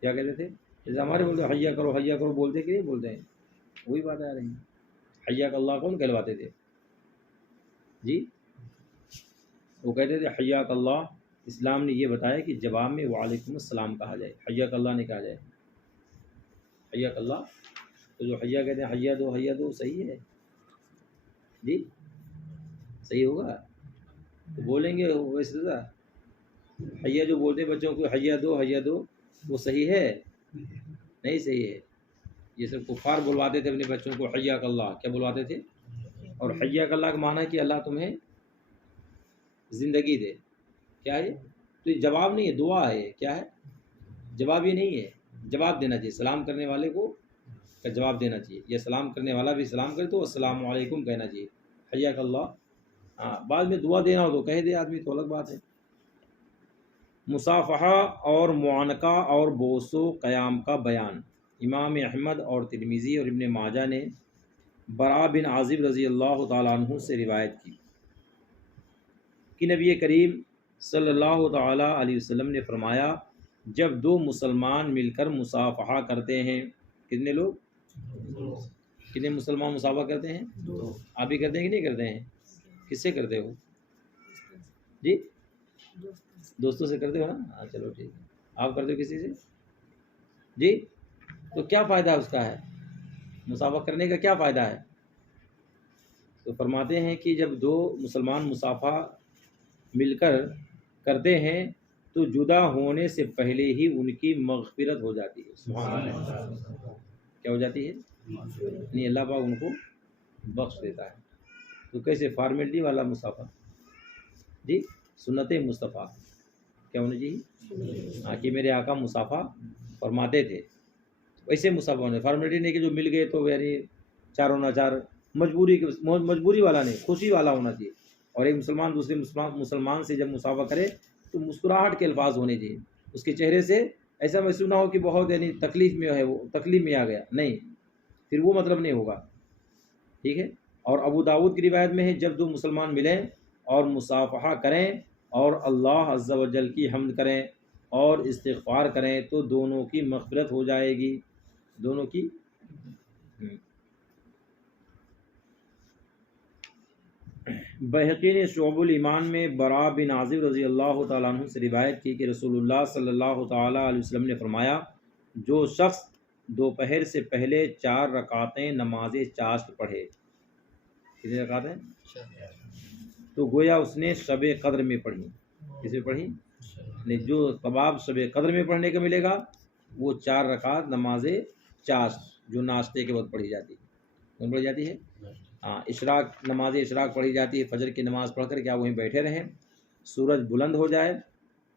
کیا کہتے تھے؟ جیسے ہمارے بولتے حیا کرو بولتے کہ نہیں بولتے ہیں؟ وہی بات آ رہی ہے. حیاک اللہ کون کہلواتے تھے جی؟ وہ کہتے تھے حیاک اللہ. اسلام نے یہ بتایا کہ جواب میں وعلیکم السلام کہا جائے، حیاک اللہ نہیں کہا جائے. حیاک اللہ تو جو حیا کہتے ہیں حیا دو صحیح ہے جی؟ صحیح ہوگا تو بولیں گے ویسے. حیا جو بولتے ہیں بچوں کو حیا دو وہ صحیح ہے؟ نہیں صحیح ہے. یہ سب کفار بلواتے تھے اپنے بچوں کو حیاک اللہ. کیا بلواتے تھے؟ اور حیاک اللہ کا معنی ہے کہ اللہ تمہیں زندگی دے. کیا ہے؟ تو یہ جواب نہیں ہے، دعا ہے. کیا ہے؟ جواب یہ نہیں ہے، جواب دینا چاہیے. سلام کرنے والے کو کا جواب دینا چاہیے، یا سلام کرنے والا بھی سلام کرے تو السلام علیکم کہنا چاہیے، حیاک اللہ. ہاں، بعد میں دعا دینا ہو تو کہہ دے آدمی، تو الگ بات ہے. مصافحہ اور معانقہ اور بوس و قیام کا بیان. امام احمد اور ترمذی اور ابن ماجہ نے براء بن عازب رضی اللہ تعالیٰ عنہ سے روایت کی کہ نبی کریم صلی اللہ تعالیٰ علیہ وسلم نے فرمایا جب دو مسلمان مل کر مصافحہ کرتے ہیں. کتنے لوگ؟ کتنے مسلمان مصافحہ کرتے ہیں؟ آپ بھی کرتے ہیں کہ نہیں کرتے ہیں؟ کس سے کرتے ہو جی؟ دوستوں سے کرتے ہو نا؟ ہاں چلو ٹھیک ہے. آپ کرتے ہو کسی سے جی؟ تو کیا فائدہ اس کا ہے؟ مصافحہ کرنے کا کیا فائدہ ہے؟ تو فرماتے ہیں کہ جب دو مسلمان مصافحہ مل کر کرتے ہیں تو جدا ہونے سے پہلے ہی ان کی مغفرت ہو جاتی ہے. سبحان اللہ. کیا ہو جاتی ہے؟ یعنی اللہ پاک ان کو بخش دیتا ہے. تو کیسے؟ فارمیلٹی والا مصافحہ. جی سنت مصطفیٰ کیا ہونی چاہیے؟ ہاں کہ میرے آقا مصافہ فرماتے تھے، ویسے مصافہ ہونے فارمیلٹی نہیں کہ جو مل گئے تو یعنی چاروں ناچار، مجبوری والا نہیں، خوشی والا ہونا چاہیے. اور ایک مسلمان دوسرے مسلمان سے جب مصافہ کرے تو مسکراہٹ کے الفاظ ہونے چاہیے، اس کے چہرے سے ایسا محسوس نہ ہو کہ بہت یعنی تکلیف میں ہے، وہ تکلیف میں آ گیا، نہیں، پھر وہ مطلب نہیں ہوگا. ٹھیک ہے. اور ابو داؤد کی روایت میں ہے جب دو مسلمان ملیں اور مصافحہ کریں اور اللہ عز و جل کی حمد کریں اور استغفار کریں تو دونوں کی مغفرت ہو جائے گی، دونوں کی. بہقی نے شعب الایمان میں برا بن عازب رضی اللہ تعالیٰ عنہ سے روایت کی کہ رسول اللہ صلی اللہ تعالیٰ علیہ وسلم نے فرمایا جو شخص دوپہر سے پہلے 4 رکعتیں نماز چاشت پڑھے، کتنی رکعتیں؟ تو گویا اس نے شب قدر میں پڑھی. کس میں پڑھی؟ جو ثواب شب قدر میں پڑھنے کا ملے گا وہ 4 رکعت نماز چاشت جو ناشتے کے وقت پڑھی جاتی ہے. کون پڑھی جاتی ہے؟ ہاں اشراق، نماز اشراق پڑھی جاتی ہے. فجر کی نماز پڑھ کر کے آپ وہیں بیٹھے رہیں، سورج بلند ہو جائے،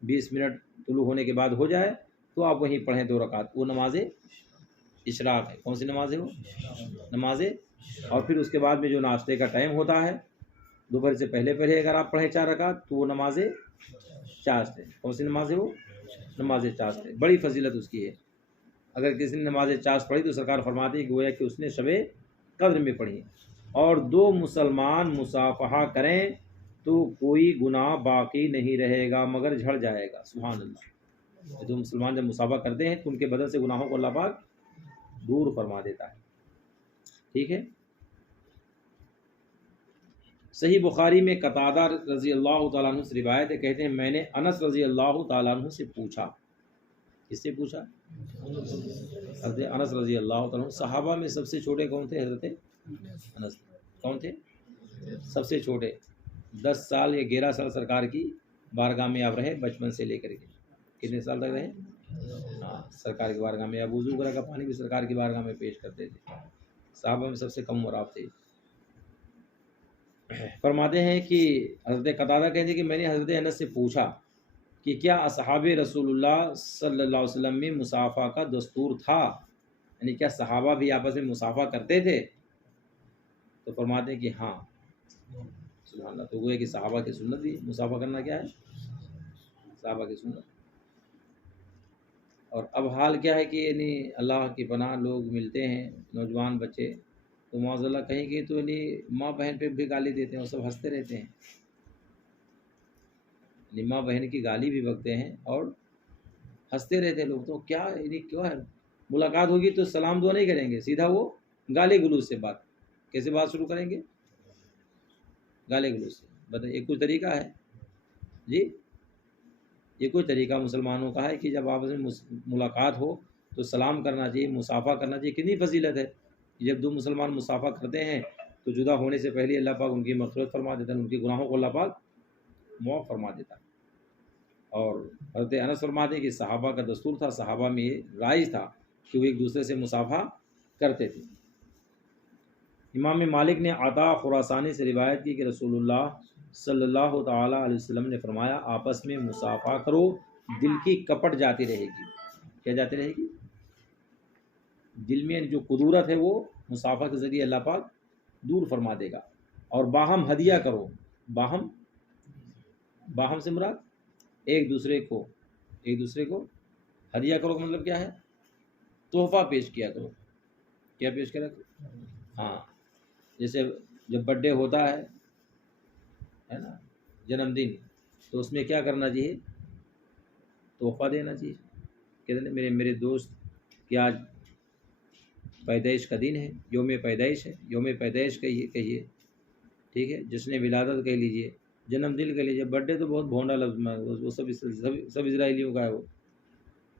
20 منٹ طلوع ہونے کے بعد ہو جائے تو آپ وہیں پڑھیں 2 رکعت، وہ نماز اشراق ہے. کون سی نماز ہے وہ؟ نماز. اور پھر اس کے بعد میں جو ناشتے کا ٹائم ہوتا ہے دوپہر سے پہلے اگر آپ پڑھیں 4 رکعت تو وہ نماز چاشت ہے. کون سی نماز ہے وہ؟ نماز چاشت ہے. بڑی فضیلت اس کی ہے. اگر کسی نے نماز چاشت پڑھی تو سرکار فرماتی ہے کہ گویا کہ اس نے شب قدر میں پڑھی. اور 2 مسلمان مصافحہ کریں تو کوئی گناہ باقی نہیں رہے گا مگر جھڑ جائے گا. سبحان اللہ. 2 مسلمان جب مصافحہ کرتے ہیں تو ان کے بدن سے گناہوں کو اللہ پاک دور فرما دیتا ہے. ٹھیک ہے. صحیح بخاری میں قتادہ رضی اللہ تعالیٰ عنہ سے روایت ہے، کہتے ہیں میں نے انس رضی اللہ تعالیٰ عنہ سے پوچھا. کس سے پوچھا؟ حضرت انس رضی اللہ تعالیٰ عنہ. صحابہ میں سب سے چھوٹے کون تھے؟ حضرت انس. کون تھے؟ سب سے چھوٹے. 10 سال یا 11 سال سرکار کی بارگاہ میں آپ رہے، بچپن سے لے کر کے. کتنے سال تک رہے؟ ہاں سرکار کی بارگاہ میں. اب وضو وغیرہ کا پانی بھی سرکار کی بارگاہ میں پیش کرتے تھے. صحابہ میں سب سے کم عمر آپ تھے. فرماتے ہیں کہ حضرت قتادہ کہتے ہیں کہ میں نے حضرت انس سے پوچھا کہ کیا اصحاب رسول اللہ صلی اللہ علیہ وسلم میں مصافحہ کا دستور تھا، یعنی کیا صحابہ بھی آپس میں مصافحہ کرتے تھے؟ تو فرماتے ہیں کہ ہاں. سبحان اللہ. تو وہ ہے کہ صحابہ کی سنت بھی مصافحہ کرنا کیا ہے؟ صحابہ کی سنت. اور اب حال کیا ہے کہ یعنی اللہ کی پناہ لوگ ملتے ہیں نوجوان بچے تو معاذ اللہ کہیں گے تو یعنی ماں بہن پہ بھی گالی دیتے ہیں، وہ سب ہنستے رہتے ہیں. یعنی ماں بہن کی گالی بھی بکتے ہیں اور ہنستے رہتے ہیں لوگ. تو کیا یعنی کیوں ہے؟ ملاقات ہوگی تو سلام دعا نہیں کریں گے، سیدھا وہ گالی گلوچ سے بات. کیسے بات شروع کریں گے؟ گالی گلوچ سے. بتائیے یہ کوئی طریقہ ہے؟ جی یہ کوئی طریقہ مسلمانوں کا ہے کہ جب آپ سے ملاقات ہو تو سلام کرنا چاہیے، مصافحہ کرنا چاہیے. کتنی فضیلت ہے. جب 2 مسلمان مصافحہ کرتے ہیں تو جدا ہونے سے پہلے اللہ پاک ان کی مغفرت فرما دیتا ہے، ان کے گناہوں کو اللہ پاک معاف فرما دیتا ہے. اور حضرت انس فرماتے ہیں کہ صحابہ کا دستور تھا، صحابہ میں یہ رائج تھا کہ وہ ایک دوسرے سے مصافحہ کرتے تھے. امام مالک نے عطا خراسانی سے روایت کی کہ رسول اللہ صلی اللہ تعالیٰ علیہ وسلم نے فرمایا آپس میں مصافحہ کرو، دل کی کپٹ جاتی رہے گی. کیا جاتی رہے گی؟ دل میں جو قدورت ہے وہ مصافحہ کے ذریعے اللہ پاک دور فرما دے گا. اور باہم ہدیہ کرو. باہم سے مراد ایک دوسرے کو ہدیہ کرو کا مطلب کیا ہے؟ تحفہ پیش کیا کرو. کیا پیش کرا کرو؟ ہاں جیسے جب برتھ ڈے ہوتا ہے نا، جنم دن، تو اس میں کیا کرنا چاہیے؟ تحفہ دینا چاہیے. کہتے ہیں میرے دوست کی آج پیدائش کا دن ہے، یوم پیدائش ہے، یوم پیدائش کہیے. ٹھیک ہے. جشن ولادت کہہ لیجئے، جنم دن کہہ لیجیے. برتھ ڈے تو بہت بھونڈا لفظ ہے، وہ سب اسرائیلیوں کا ہے. وہ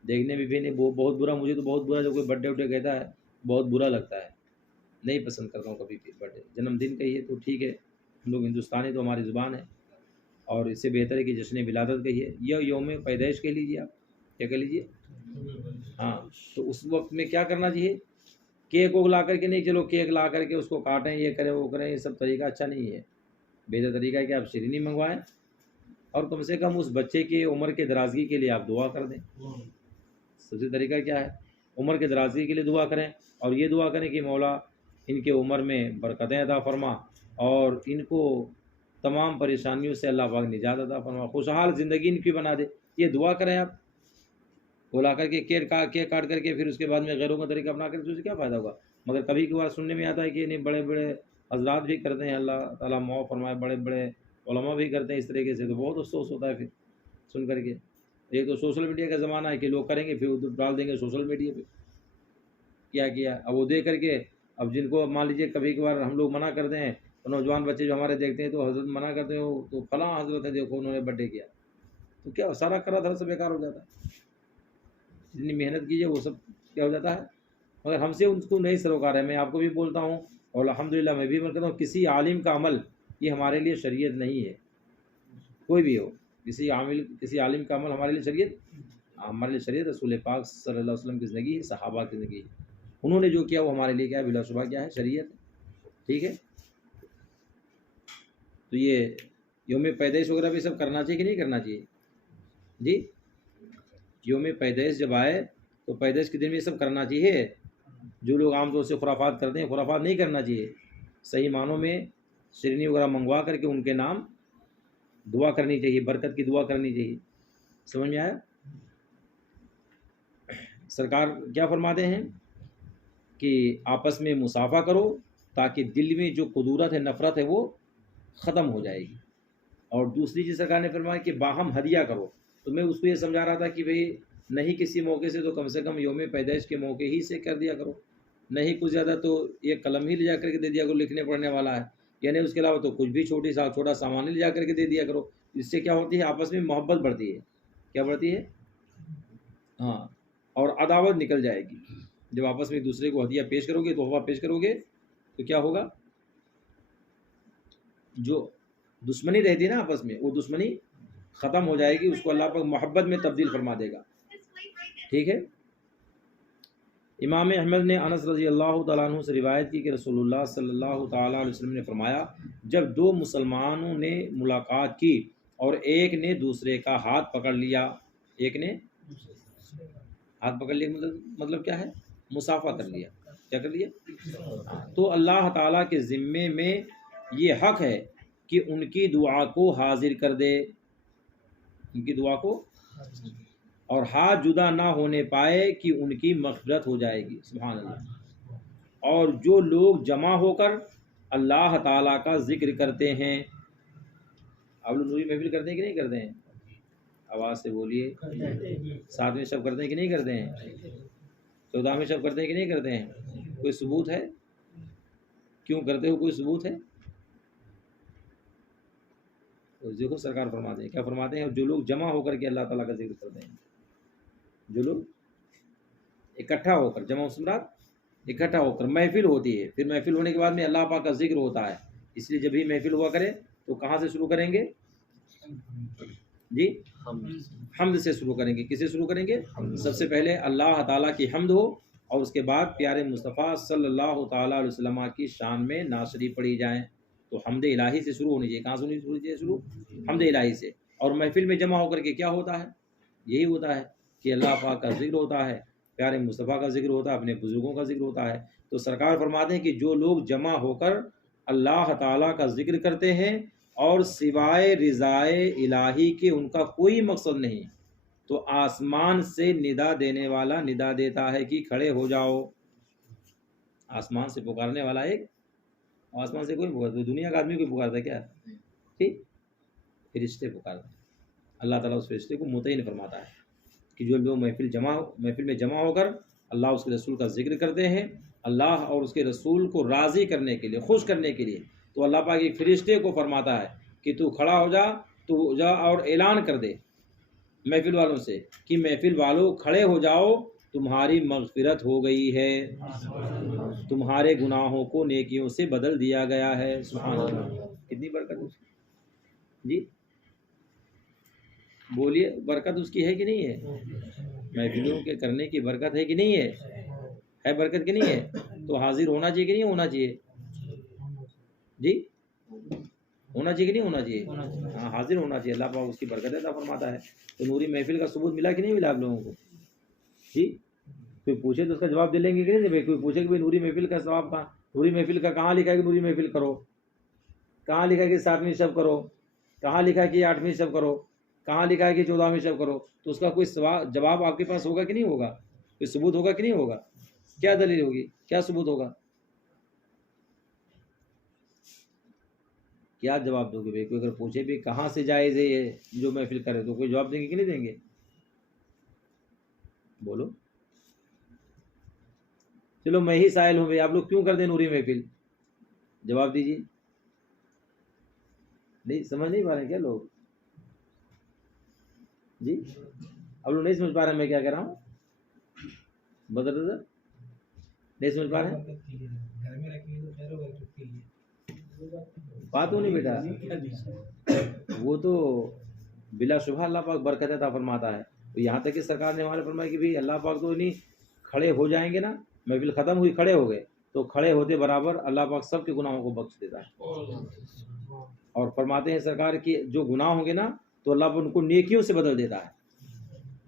دیکھنے میں بھی نہیں، بہت برا. مجھے تو بہت برا جب کوئی برتھ ڈے کہتا ہے، بہت برا لگتا ہے. نہیں پسند کرتا ہوں کبھی بھی برتھ ڈے. جنم دن کہیے تو ٹھیک ہے، ہم لوگ ہندوستانی تو ہماری زبان ہے، اور اس سے بہتر ہے کہ جشن ولادت کہیے یا یوم پیدائش کہہ لیجیے. آپ کیا کہہ لیجیے؟ ہاں. تو اس وقت میں کیا کرنا چاہیے؟ کیک کو لا کر کے نہیں، چلو کیک لا کر کے اس کو کاٹیں، یہ کریں وہ کریں، یہ سب طریقہ اچھا نہیں ہے. بہتر طریقہ ہے کہ آپ شیرینی منگوائیں اور کم سے کم اس بچے کی عمر کے درازگی کے لیے آپ دعا کر دیں. سب سے طریقہ کیا ہے؟ عمر کے درازگی کے لیے دعا کریں، اور یہ دعا کریں کہ مولا ان کے عمر میں برکتیں عطا فرما اور ان کو تمام پریشانیوں سے اللہ پاک نجات عطا فرما، خوشحال زندگی ان کی بنا دے. یہ دعا کریں آپ. بلا کر کے کیک کاٹ کر کے پھر اس کے بعد میں غیروں کا طریقہ اپنا کر کے اسے کیا فائدہ ہوگا؟ مگر کبھی کبھار سننے میں آتا ہے کہ نہیں بڑے بڑے حضرات بھی کرتے ہیں، اللہ تعالیٰ معاف فرمائے، بڑے بڑے علماء بھی کرتے ہیں اس طریقے سے، تو بہت افسوس ہوتا ہے پھر سن کر کے. ایک تو سوشل میڈیا کا زمانہ ہے کہ لوگ کریں گے پھر ادھر ڈال دیں گے سوشل میڈیا پہ کیا اب وہ دیکھ کر کے. اب جن کو مان لیجیے کبھی کبھار ہم لوگ منع کرتے ہیں، تو نوجوان بچے جو ہمارے دیکھتے ہیں تو حضرت منع کرتے ہیں تو فلاں حضرت ہے دیکھو انہوں نے برتھ ڈے کیا، تو کیا سارا کرا دھرا سب بیکار ہو جاتا ہے. جتنی محنت کیجیے وہ سب کیا ہو جاتا ہے. مگر ہم سے ان کو نہیں سروکار ہے. میں آپ کو بھی بولتا ہوں اور الحمدللہ میں بھی عمل کرتا ہوں، کسی عالم کا عمل یہ ہمارے لیے شریعت نہیں ہے. کوئی بھی ہو، کسی عالم کا عمل ہمارے لیے شریعت رسول پاک صلی اللہ علیہ وسلم کی زندگی ہے، صحابہ کی زندگی ہے. انہوں نے جو کیا وہ ہمارے لیے کیا ہے؟ بلا شبہ کیا ہے؟ شریعت. ٹھیک ہے. تو یہ یوم پیدائش وغیرہ بھی سب کرنا چاہیے کہ نہیں کرنا چاہیے؟ جی، یوم پیدائش جب آئے تو پیدائش کے دن میں سب کرنا چاہیے. جو لوگ عام طور سے خرافات کرتے ہیں، خرافات نہیں کرنا چاہیے. صحیح معنوں میں شیرنی وغیرہ منگوا کر کے ان کے نام دعا کرنی چاہیے، برکت کی دعا کرنی چاہیے. سمجھ میں آیا؟ سرکار کیا فرماتے ہیں کہ آپس میں مصافحہ کرو تاکہ دل میں جو قدورت ہے، نفرت ہے، وہ ختم ہو جائے گی. اور دوسری چیز سرکار نے فرمایا کہ باہم ہدیہ کرو. تو میں اس کو یہ سمجھا رہا تھا کہ بھئی نہیں کسی موقع سے تو کم سے کم یوم پیدائش کے موقع ہی سے کر دیا کرو. نہیں کچھ زیادہ تو ایک قلم ہی لے جا کر کے دے دیا کرو، لکھنے پڑھنے والا ہے. یعنی اس کے علاوہ تو کچھ بھی چھوٹا سامان ہی لے جا کر کے دے دیا کرو. اس سے کیا ہوتی ہے؟ آپس میں محبت بڑھتی ہے. کیا بڑھتی ہے؟ ہاں. اور عداوت نکل جائے گی. جب آپس میں دوسرے کو ہدیہ پیش کرو گے، تحفہ پیش کرو گے، تو کیا ہوگا؟ جو دشمنی رہتی ہے نا آپس میں، وہ دشمنی ختم ہو جائے گی. اس کو اللہ پاک محبت میں تبدیل فرما دے گا. ٹھیک ہے. امام احمد نے انس رضی اللہ تعالیٰ عنہ سے روایت کی کہ رسول اللہ صلی اللہ تعالیٰ علیہ وسلم نے فرمایا، جب دو مسلمانوں نے ملاقات کی اور ایک نے دوسرے کا ہاتھ پکڑ لیا، ایک نے ہاتھ پکڑ لیا مطلب کیا ہے؟ مصافحہ کر لیا. کیا کر لیا؟ تو اللہ تعالیٰ کے ذمے میں یہ حق ہے کہ ان کی دعا کو حاضر کر دے، ان کی دعا کو، اور ہاتھ جدا نہ ہونے پائے کہ ان کی مغفرت ہو جائے گی. سبحان اللہ. اور جو لوگ جمع ہو کر اللہ تعالیٰ کا ذکر کرتے ہیں، آپ لوگ نوری محفل کرتے ہیں کہ نہیں کرتے ہیں؟ آواز سے بولیے. 7ویں شب کرتے ہیں کہ نہیں کرتے ہیں؟ 14ویں شب کرتے ہیں کہ نہیں کرتے ہیں؟ کوئی ثبوت ہے کیوں کرتے ہو؟ کوئی ثبوت ہے؟ دیکھو سرکار فرماتے ہیں، کیا فرماتے ہیں؟ جو لوگ جمع ہو کر کے اللہ تعالیٰ کا ذکر کرتے ہیں، جو لوگ اکٹھا ہو کر، جمع سمرات اکٹھا ہو کر محفل ہوتی ہے، پھر محفل ہونے کے بعد میں اللہ پاک کا ذکر ہوتا ہے. اس لیے جب بھی محفل ہوا کرے تو کہاں سے شروع کریں گے؟ جی، حمد سے شروع کریں گے. کس سے شروع کریں گے؟ سب سے پہلے اللہ تعالیٰ کی حمد ہو، اور اس کے بعد پیارے مصطفیٰ صلی اللہ تعالیٰ علیہ وسلم کی شان میں نعت شریف پڑھی جائیں. تو حمد الہی سے شروع ہونی چاہیے. کہاں سے ہونی چاہیے شروع؟ حمد الہی سے. اور محفل میں جمع ہو کر کے کیا ہوتا ہے؟ یہی ہوتا ہے کہ اللہ پاک کا ذکر ہوتا ہے، پیارے مصطفیٰ کا ذکر ہوتا ہے، اپنے بزرگوں کا ذکر ہوتا ہے. تو سرکار فرماتے ہیں کہ جو لوگ جمع ہو کر اللہ تعالیٰ کا ذکر کرتے ہیں اور سوائے رضائے الہی کے ان کا کوئی مقصد نہیں، تو آسمان سے ندا دینے والا ندا دیتا ہے کہ کھڑے ہو جاؤ. آسمان سے پکارنے والا ایک، آسمان سے کوئی پکارتا، دنیا کا آدمی کوئی پکارتا کیا؟ ٹھیک، فرشتے پکارتے. اللہ تعالیٰ اس فرشتے کو متعین فرماتا ہے کہ جو لوگ محفل میں جمع ہو کر اللہ اس کے رسول کا ذکر کرتے ہیں، اللہ اور اس کے رسول کو راضی کرنے کے لیے، خوش کرنے کے لیے، تو اللہ پاک ایک فرشتے کو فرماتا ہے کہ تو کھڑا ہو جا، تو جا اور اعلان کر دے محفل والوں سے کہ محفل والوں کھڑے ہو جاؤ، تمہاری مغفرت ہو گئی ہے، تمہارے گناہوں کو نیکیوں سے بدل دیا گیا ہے. سبحان اللہ. کتنی برکت اس کی. جی بولیے، برکت اس کی ہے کہ نہیں ہے؟ محفلوں کے کرنے کی برکت ہے کہ نہیں ہے برکت کہ نہیں ہے؟ تو حاضر ہونا چاہیے کہ نہیں ہونا چاہیے؟ جی ہونا چاہیے کہ نہیں ہونا چاہیے؟ ہاں حاضر ہونا چاہیے، اللہ پاک اس کی برکت عطا فرماتا ہے۔ تو نوری محفل کا ثبوت ملا کہ نہیں ملا آپ لوگوں کو؟ جی کوئی پوچھے تو اس کا جواب دے لیں گے کہ نہیں؟ بھائی کوئی پوچھے کہ بھائی نوری محفل کا ثواب کہاں، نوری محفل کا کہاں لکھا ہے کہ نوری محفل کرو، کہاں لکھا ہے کہ 7ویں شب کرو، کہاں لکھا ہے کہ 8ویں شب کرو، کہاں لکھا ہے کہ 14ویں شب کرو؟ تو اس کا کوئی جواب آپ کے پاس ہوگا کہ نہیں ہوگا؟ کوئی ثبوت ہوگا کہ نہیں ہوگا؟ کیا دلیل ہوگی، کیا ثبوت ہوگا؟ کیا جواب دو گے بھائی؟ کوئی اگر پوچھے بھی کہاں سے جائز ہے یہ جو محفل کرے، تو کوئی جواب دیں گے کہ نہیں دیں گے؟ بولو۔ چلو میں ہی سائل ہوں بھائی، آپ لوگ کیوں کر دیں نوری محفل؟ جواب دیجیے۔ نہیں سمجھ نہیں پا رہے کیا لوگ؟ جی اب لوگ نہیں سمجھ پا رہے میں کیا کہہ رہا ہوں؟ بدر نہیں سمجھ پا رہے؟ بات ہو نہیں بیٹا، وہ تو بلا شبہ اللہ پاک برکت عطا فرماتا ہے۔ یہاں تک کہ سرکار نے ہمارے فرمایا کہ بھی اللہ پاک تو نہیں کھڑے ہو جائیں گے نا، محفل ختم ہوئی کھڑے ہو گئے تو کھڑے ہوتے برابر اللہ پاک سب کے گناہوں کو بخش دیتا ہے۔ اور فرماتے ہیں سرکار کی جو گناہ ہوں گے نا تو اللہ پاک ان کو نیکیوں سے بدل دیتا ہے،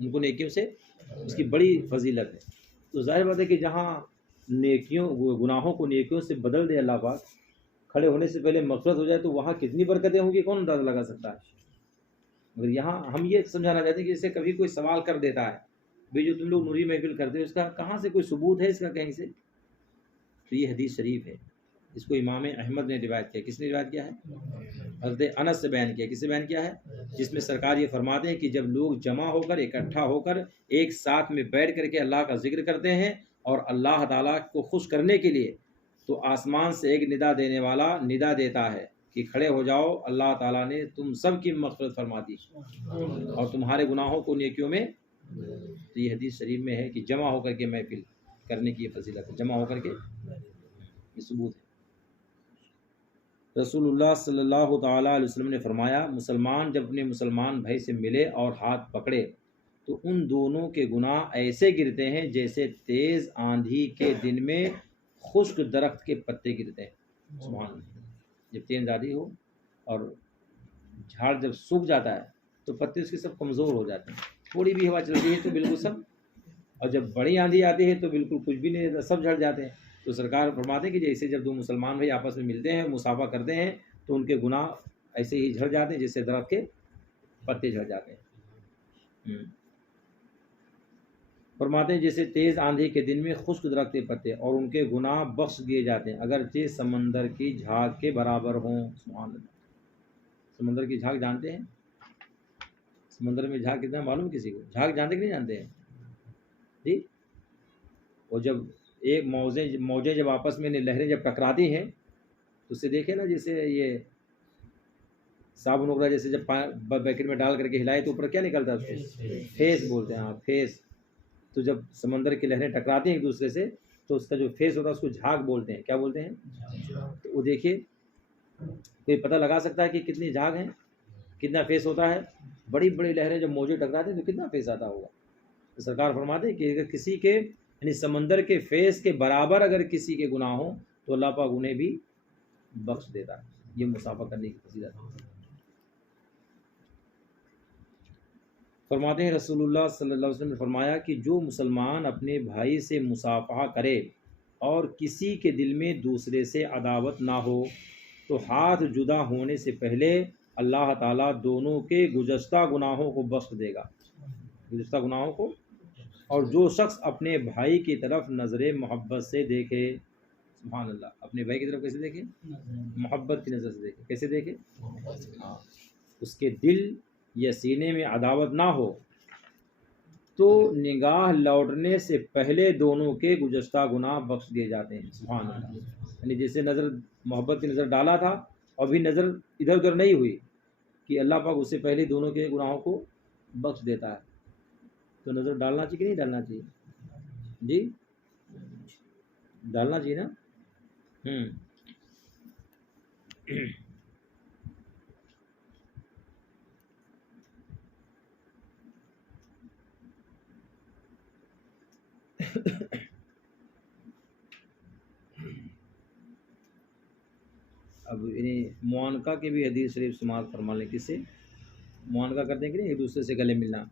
ان کو نیکیوں سے، اس کی بڑی فضیلت ہے۔ تو ظاہر بات ہے کہ جہاں نیکیوں گناہوں کو نیکیوں سے بدل دے اللہ پاک، کھڑے ہونے سے پہلے مغفرت ہو جائے، تو وہاں کتنی برکتیں ہوں گی کون اندازہ لگا سکتا ہے؟ مگر یہاں ہم یہ سمجھانا چاہتے ہیں کہ جسے کبھی کوئی سوال کر دیتا ہے بھائی جو تم لوگ نوری محفل کرتے ہو اس کا کہاں سے کوئی ثبوت ہے اس کا کہیں سے؟ تو یہ حدیث شریف ہے، اس کو امام احمد نے روایت کیا۔ کس نے روایت کیا ہے؟ حضرت انس سے بیان کیا۔ کس سے بیان کیا ہے؟ جس میں سرکار یہ فرماتے ہیں کہ جب لوگ جمع ہو کر اکٹھا ہو کر ایک ساتھ میں بیٹھ کر کے اللہ کا ذکر کرتے ہیں اور اللہ تعالیٰ کو خوش کرنے کے لیے، تو آسمان سے ایک ندا دینے والا ندا دیتا ہے کہ کھڑے ہو جاؤ، اللہ تعالیٰ نے تم سب کی مغفرت فرما دی اور تمہارے گناہوں کو نیکیوں میں۔ تو یہ حدیث شریف میں ہے کہ جمع ہو کر کے محفل کرنے کی یہ فضیلت ہے، جمع ہو کر کے یہ ثبوت ہے۔ رسول اللہ صلی اللہ تعالیٰ علیہ وسلم نے فرمایا، مسلمان جب اپنے مسلمان بھائی سے ملے اور ہاتھ پکڑے تو ان دونوں کے گناہ ایسے گرتے ہیں جیسے تیز آندھی کے دن میں خشک درخت کے پتے گرتے ہیں۔ سبحان اللہ۔ جب تیز آندھی ہو اور جھاڑ جب سوکھ جاتا ہے تو پتے اس کے سب کمزور ہو جاتے ہیں، تھوڑی بھی ہوا چلتی ہے تو بالکل سب، اور جب بڑی آندھی آتی ہے تو بالکل کچھ بھی نہیں رہتا، سب جھڑ جاتے ہیں۔ تو سرکار فرماتے ہیں کہ جیسے جب دو مسلمان بھائی آپس میں ملتے ہیں، مصافحہ کرتے ہیں، تو ان کے گناہ ایسے ہی جھڑ جاتے ہیں جیسے درخت کے پتے جھڑ جاتے ہیں۔ فرماتے ہیں جیسے تیز آندھی کے دن میں خشک درخت کے پتے، اور ان کے گناہ بخش دیے جاتے ہیں اگرچہ سمندر کی جھاگ کے برابر ہوں۔ سبحان اللہ۔ سمندر کی جھاگ جانتے ہیں؟ سمندر میں جھاگ کتنا معلوم کسی کو؟ جھاگ جانتے کہ نہیں جانتے ہیں؟ جی اور جب ایک موجیں جب آپس میں لہریں جب ٹکراتی ہیں تو اسے دیکھیں نا، جیسے یہ صابن وغیرہ جیسے جب بیکٹ میں ڈال کر کے ہلائے تو اوپر کیا نکلتا ہے؟ اس کو فیس بولتے ہیں۔ ہاں فیس۔ تو جب سمندر کی لہریں ٹکراتی ہیں ایک دوسرے سے تو اس کا جو فیس ہوتا ہے اس کو جھاگ بولتے ہیں۔ کیا بولتے ہیں؟ تو وہ دیکھیے، کوئی پتہ لگا سکتا ہے کہ کتنی جھاگ ہیں، کتنا فیس ہوتا ہے؟ بڑی بڑی لہریں جب موجیں ٹکراتی ہیں تو کتنا فیس آتا ہوگا؟ تو سرکار فرماتے ہیں کہ اگر کسی کے یعنی سمندر کے فیس کے برابر اگر کسی کے گناہ ہوں تو اللہ پاک انہیں بھی بخش دیتا ہے۔ یہ مصافحہ کرنے کی فضیلت ہے۔ فرماتے ہیں رسول اللہ صلی اللہ علیہ وسلم نے فرمایا کہ جو مسلمان اپنے بھائی سے مصافحہ کرے اور کسی کے دل میں دوسرے سے عداوت نہ ہو تو ہاتھ جدا ہونے سے پہلے اللہ تعالیٰ دونوں کے گزشتہ گناہوں کو بخش دے گا، گزشتہ گناہوں کو۔ اور جو شخص اپنے بھائی کی طرف نظر محبت سے دیکھے، سبحان اللہ، اپنے بھائی کی طرف کیسے دیکھے؟ محبت کی نظر سے دیکھے۔ کیسے دیکھے؟ ہاں، اس کے دل یا سینے میں عداوت نہ ہو تو نگاہ لوٹنے سے پہلے دونوں کے گزشتہ گناہ بخش دیے جاتے ہیں۔ سبحان اللہ۔ یعنی جیسے نظر محبت کی نظر ڈالا تھا اور بھی نظر ادھر ادھر نہیں ہوئی کہ اللہ پاک اس سے پہلے دونوں کے گناہوں کو بخش دیتا ہے۔ تو نظر ڈالنا چاہیے کہ نہیں ڈالنا چاہیے؟ جی ڈالنا چاہیے نا۔ اب یعنی معانقہ کی بھی حدیث شریف سماعت فرما لیں، کس سے معانقہ کرتے ہیں کہ نہیں، ایک دوسرے سے گلے ملنا،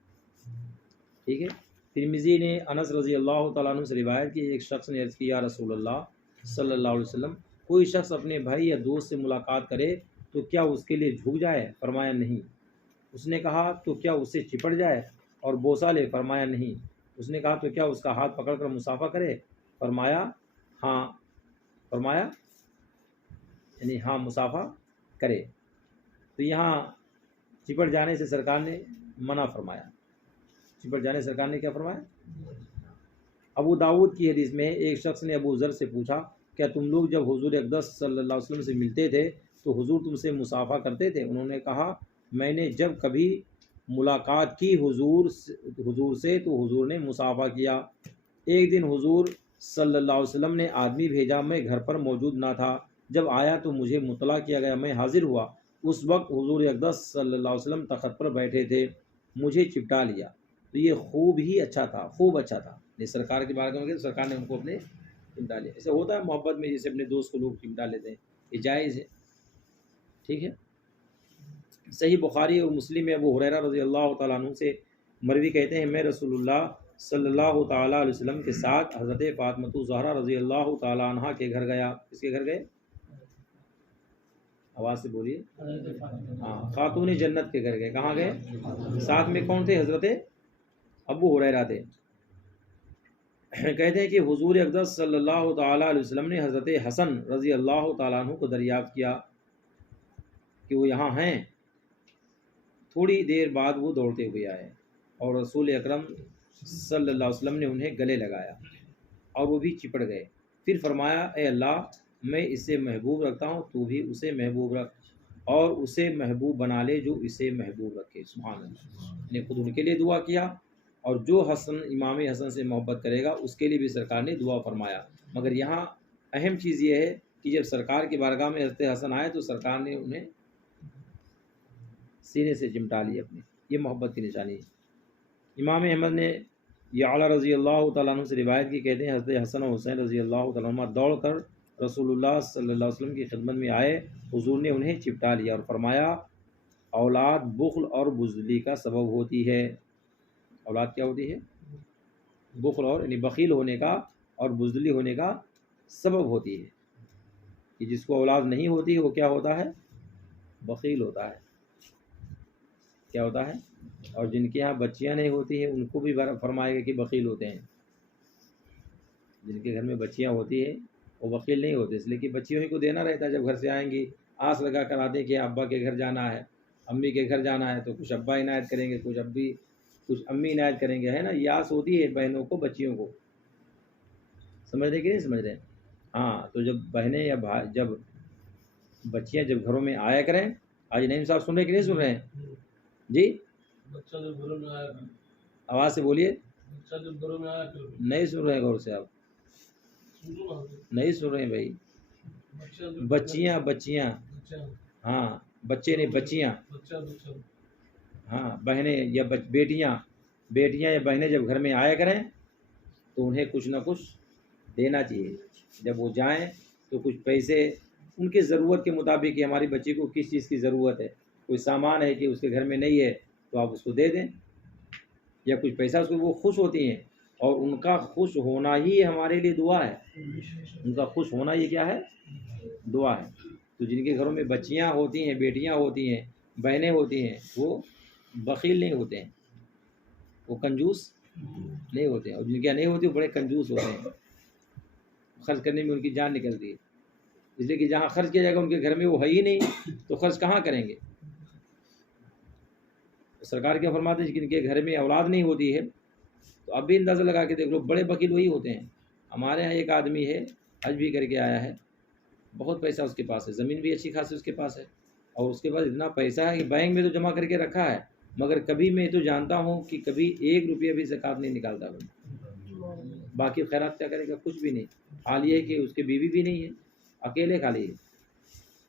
ٹھیک ہے۔ ترمذی نے انس رضی اللہ تعالیٰ عنہ سے روایت کی، ایک شخص نے عرض کیا یا رسول اللہ صلی اللہ علیہ وسلم، کوئی شخص اپنے بھائی یا دوست سے ملاقات کرے تو کیا اس کے لیے جھک جائے؟ فرمایا نہیں۔ اس نے کہا تو کیا اس سے چپٹ جائے اور بوسہ لے؟ فرمایا نہیں۔ اس نے کہا تو کیا اس کا ہاتھ پکڑ کر مصافحہ کرے؟ فرمایا ہاں، فرمایا یعنی ہاں مصافحہ کرے۔ تو یہاں چپٹ جانے سے سرکار نے منع فرمایا، چپٹ جانے سے سرکار نے کیا فرمایا؟ ابو داؤد کی حدیث میں ایک شخص نے ابو ذر سے پوچھا کیا تم لوگ جب حضور اقدس صلی اللہ علیہ وسلم سے ملتے تھے تو حضور تم سے مصافحہ کرتے تھے؟ انہوں نے کہا میں نے جب کبھی ملاقات کی حضور سے تو حضور نے مصافحہ کیا۔ ایک دن حضور صلی اللہ علیہ وسلم نے آدمی بھیجا، میں گھر پر موجود نہ تھا، جب آیا تو مجھے مطلع کیا گیا، میں حاضر ہوا، اس وقت حضور اقدس صلی اللہ علیہ وسلم تخت پر بیٹھے تھے، مجھے چپٹا لیا۔ تو یہ خوب ہی اچھا تھا، خوب اچھا تھا، یہ سرکار کے بارے میں سرکار نے ان کو اپنے چمٹا لیا۔ ایسے ہوتا ہے محبت میں، جیسے اپنے دوست کو لوگ چمٹا لیتے ہیں، یہ جائز ہے، ٹھیک ہے۔ صحیح بخاری اور مسلم میں ابو ہریرہ رضی اللہ تعالیٰ عنہ سے مروی کہتے ہیں میں رسول اللہ صلی اللہ تعالیٰ علیہ وسلم کے ساتھ حضرت فاطمہ الزہرا رضی اللہ تعالیٰ عنہ کے گھر گیا۔ کس کے گھر گئے؟ آواز سے بولیے۔ ہاں، خاتون جنت کے گھر گئے۔ کہاں گئے؟ ساتھ میں کون تھے؟ حضرت ابو ہریرہ تھے۔ کہتے ہیں کہ حضور اقدس صلی اللہ تعالیٰ علیہ وسلم نے حضرت حسن رضی اللہ تعالیٰ عنہ کو دریافت کیا کہ وہ یہاں ہیں۔ تھوڑی دیر بعد وہ دوڑتے ہوئے آئے اور رسول اکرم صلی اللہ علیہ وسلم نے انہیں گلے لگایا اور وہ بھی چپڑ گئے۔ پھر فرمایا اے اللہ، میں اسے محبوب رکھتا ہوں، تو بھی اسے محبوب رکھ اور اسے محبوب بنا لے جو اسے محبوب رکھے۔ سبحان اللہ، نے خود ان کے لیے دعا کیا اور جو امام حسن سے محبت کرے گا اس کے لیے بھی سرکار نے دعا فرمایا۔ مگر یہاں اہم چیز یہ ہے کہ جب سرکار کی بارگاہ میں حضرت حسن آئے تو سرکار نے انہیں سینے سے چمٹا لی اپنی، یہ محبت کی نشانی ہے۔ امام احمد نے یہ اعلیٰ رضی اللہ تعالیٰ عنہ سے روایت کی، کہتے ہیں حضرت حسن و حسین رضی اللہ تعالیٰ عنہ دوڑ کر رسول اللہ صلی اللہ علیہ وسلم کی خدمت میں آئے، حضور نے انہیں چپٹا لیا اور فرمایا اولاد بخل اور بزدلی کا سبب ہوتی ہے۔ اولاد کیا ہوتی ہے؟ بخل اور یعنی بخیل ہونے کا اور بزدلی ہونے کا سبب ہوتی ہے۔ کہ جس کو اولاد نہیں ہوتی ہے وہ کیا ہوتا ہے؟ بخیل ہوتا ہے۔ کیا ہوتا ہے؟ اور جن کے یہاں بچیاں نہیں ہوتی ہیں ان کو بھی فرمائے گا کہ بخیل ہوتے ہیں۔ جن کے گھر میں بچیاں ہوتی ہیں وہ بخیل نہیں ہوتے، اس لیے کہ بچیوں ہی کو دینا رہتا ہے۔ جب گھر سے آئیں گی آس لگا کر آتے ہیں کہ ابا کے گھر جانا ہے، امی کے گھر جانا ہے، تو کچھ ابا عنایت کریں گے، کچھ امی عنایت کریں گے، ہے نا۔ یہ آس ہوتی ہے بہنوں کو بچیوں کو، سمجھ رہے کہ نہیں سمجھ رہے؟ ہاں، تو جب بہنیں یا جب بچیاں جب گھروں میں آیا کریں، آج نعیم صاحب سن رہے کہ نہیں سن رہے ہیں جی؟ بچہ جب گھروں میں آیا، آواز سے بولیے، بچہ جب گھروں میں آیا نہیں سن رہے ہیں، غور سے آپ نہیں سن رہے ہیں بھائی۔ بچیاں ہاں، بچے نہیں بچیاں، ہاں بہنیں یا بیٹیاں یا بہنیں جب گھر میں آیا کریں تو انہیں کچھ نہ کچھ دینا چاہیے۔ جب وہ جائیں تو کچھ پیسے ان کی ضرورت کے مطابق کہ ہماری بچی کو کس چیز کی ضرورت ہے، کوئی سامان ہے کہ اس کے گھر میں نہیں ہے تو آپ اس کو دے دیں، یا کچھ پیسہ اس کو، وہ خوش ہوتی ہیں اور ان کا خوش ہونا ہی ہمارے لیے دعا ہے۔ ان کا خوش ہونا یہ کیا ہے؟ دعا ہے۔ تو جن کے گھروں میں بچیاں ہوتی ہیں، بیٹیاں ہوتی ہیں، بہنیں ہوتی ہیں، وہ بخیل نہیں ہوتے ہیں، وہ کنجوس نہیں ہوتے ہیں، اور جن کے نہیں ہوتی وہ بڑے کنجوس ہوتے ہیں، خرچ کرنے میں ان کی جان نکلتی ہے۔ اس لیے کہ جہاں خرچ کیا جائے گا ان کے گھر میں وہ ہے ہی نہیں تو خرچ کہاں کریں گے؟ سرکار کیا فرماتے ہیں کہ جن کے گھر میں اولاد نہیں ہوتی ہے تو اب بھی اندازہ لگا کے دیکھ لو، بڑے بخیل وہی ہوتے ہیں۔ ہمارے یہاں ایک آدمی ہے، حج بھی کر کے آیا ہے، بہت پیسہ اس کے پاس ہے، زمین بھی اچھی خاصی اس کے پاس ہے، اور اس کے پاس اتنا پیسہ ہے کہ بینک میں تو جمع کر کے رکھا ہے، مگر کبھی میں تو جانتا ہوں کہ کبھی 1 روپیہ بھی زکوٰۃ نہیں نکالتا ہوں۔ باقی خیرات کیا کرے گا؟ کچھ بھی نہیں۔ حال یہ ہے کہ اس کے بیوی بھی نہیں ہے، اکیلے خالی ہے،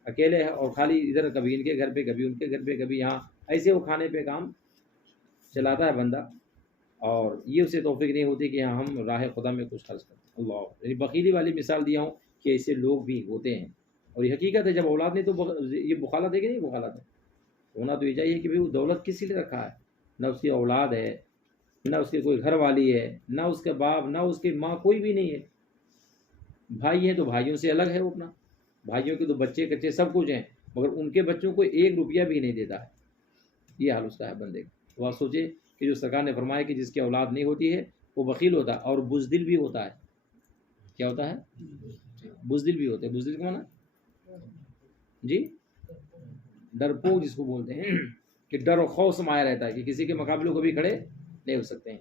اکیلے ہے، اور خالی ادھر کبھی ان کے گھر پہ، کبھی ان کے گھر پہ، کبھی یہاں، ایسے وہ کھانے پہ کام چلاتا ہے بندہ، اور یہ اسے توفیق نہیں ہوتی کہ ہم راہ خدا میں کچھ خرچ کریں۔ اللہ، یعنی بخیلی والی مثال دیا ہوں کہ ایسے لوگ بھی ہوتے ہیں، اور یہ حقیقت ہے، جب اولاد نہیں تو یہ بخالت ہے کہ نہیں بخالت ہے؟ ہونا تو یہ چاہیے کہ بھائی وہ دولت کس لیے رکھا ہے، نہ اس کی اولاد ہے، نہ اس کی کوئی گھر والی ہے، نہ اس کے باپ، نہ اس کی ماں، کوئی بھی نہیں ہے. بھائی ہیں تو بھائیوں سے الگ ہے وہ اپنا، بھائیوں کے تو بچے کچے سب کچھ ہیں، مگر ان کے بچوں کو 1 روپیہ بھی نہیں دیتا ہے. یہ حال اس کا ہے بندے کا. تو آپ سوچے کہ جو سرکار نے فرمایا کہ جس کی اولاد نہیں ہوتی ہے وہ بخیل ہوتا ہے اور بزدل بھی ہوتا ہے. کیا ہوتا ہے؟ بزدل بھی ہوتا ہے. بزدل کا معنی جی ڈرپوک جس کو بولتے ہیں، کہ ڈر و خوف سمایا رہتا ہے کہ کسی کے مقابلے کو بھی کھڑے نہیں ہو سکتے ہیں.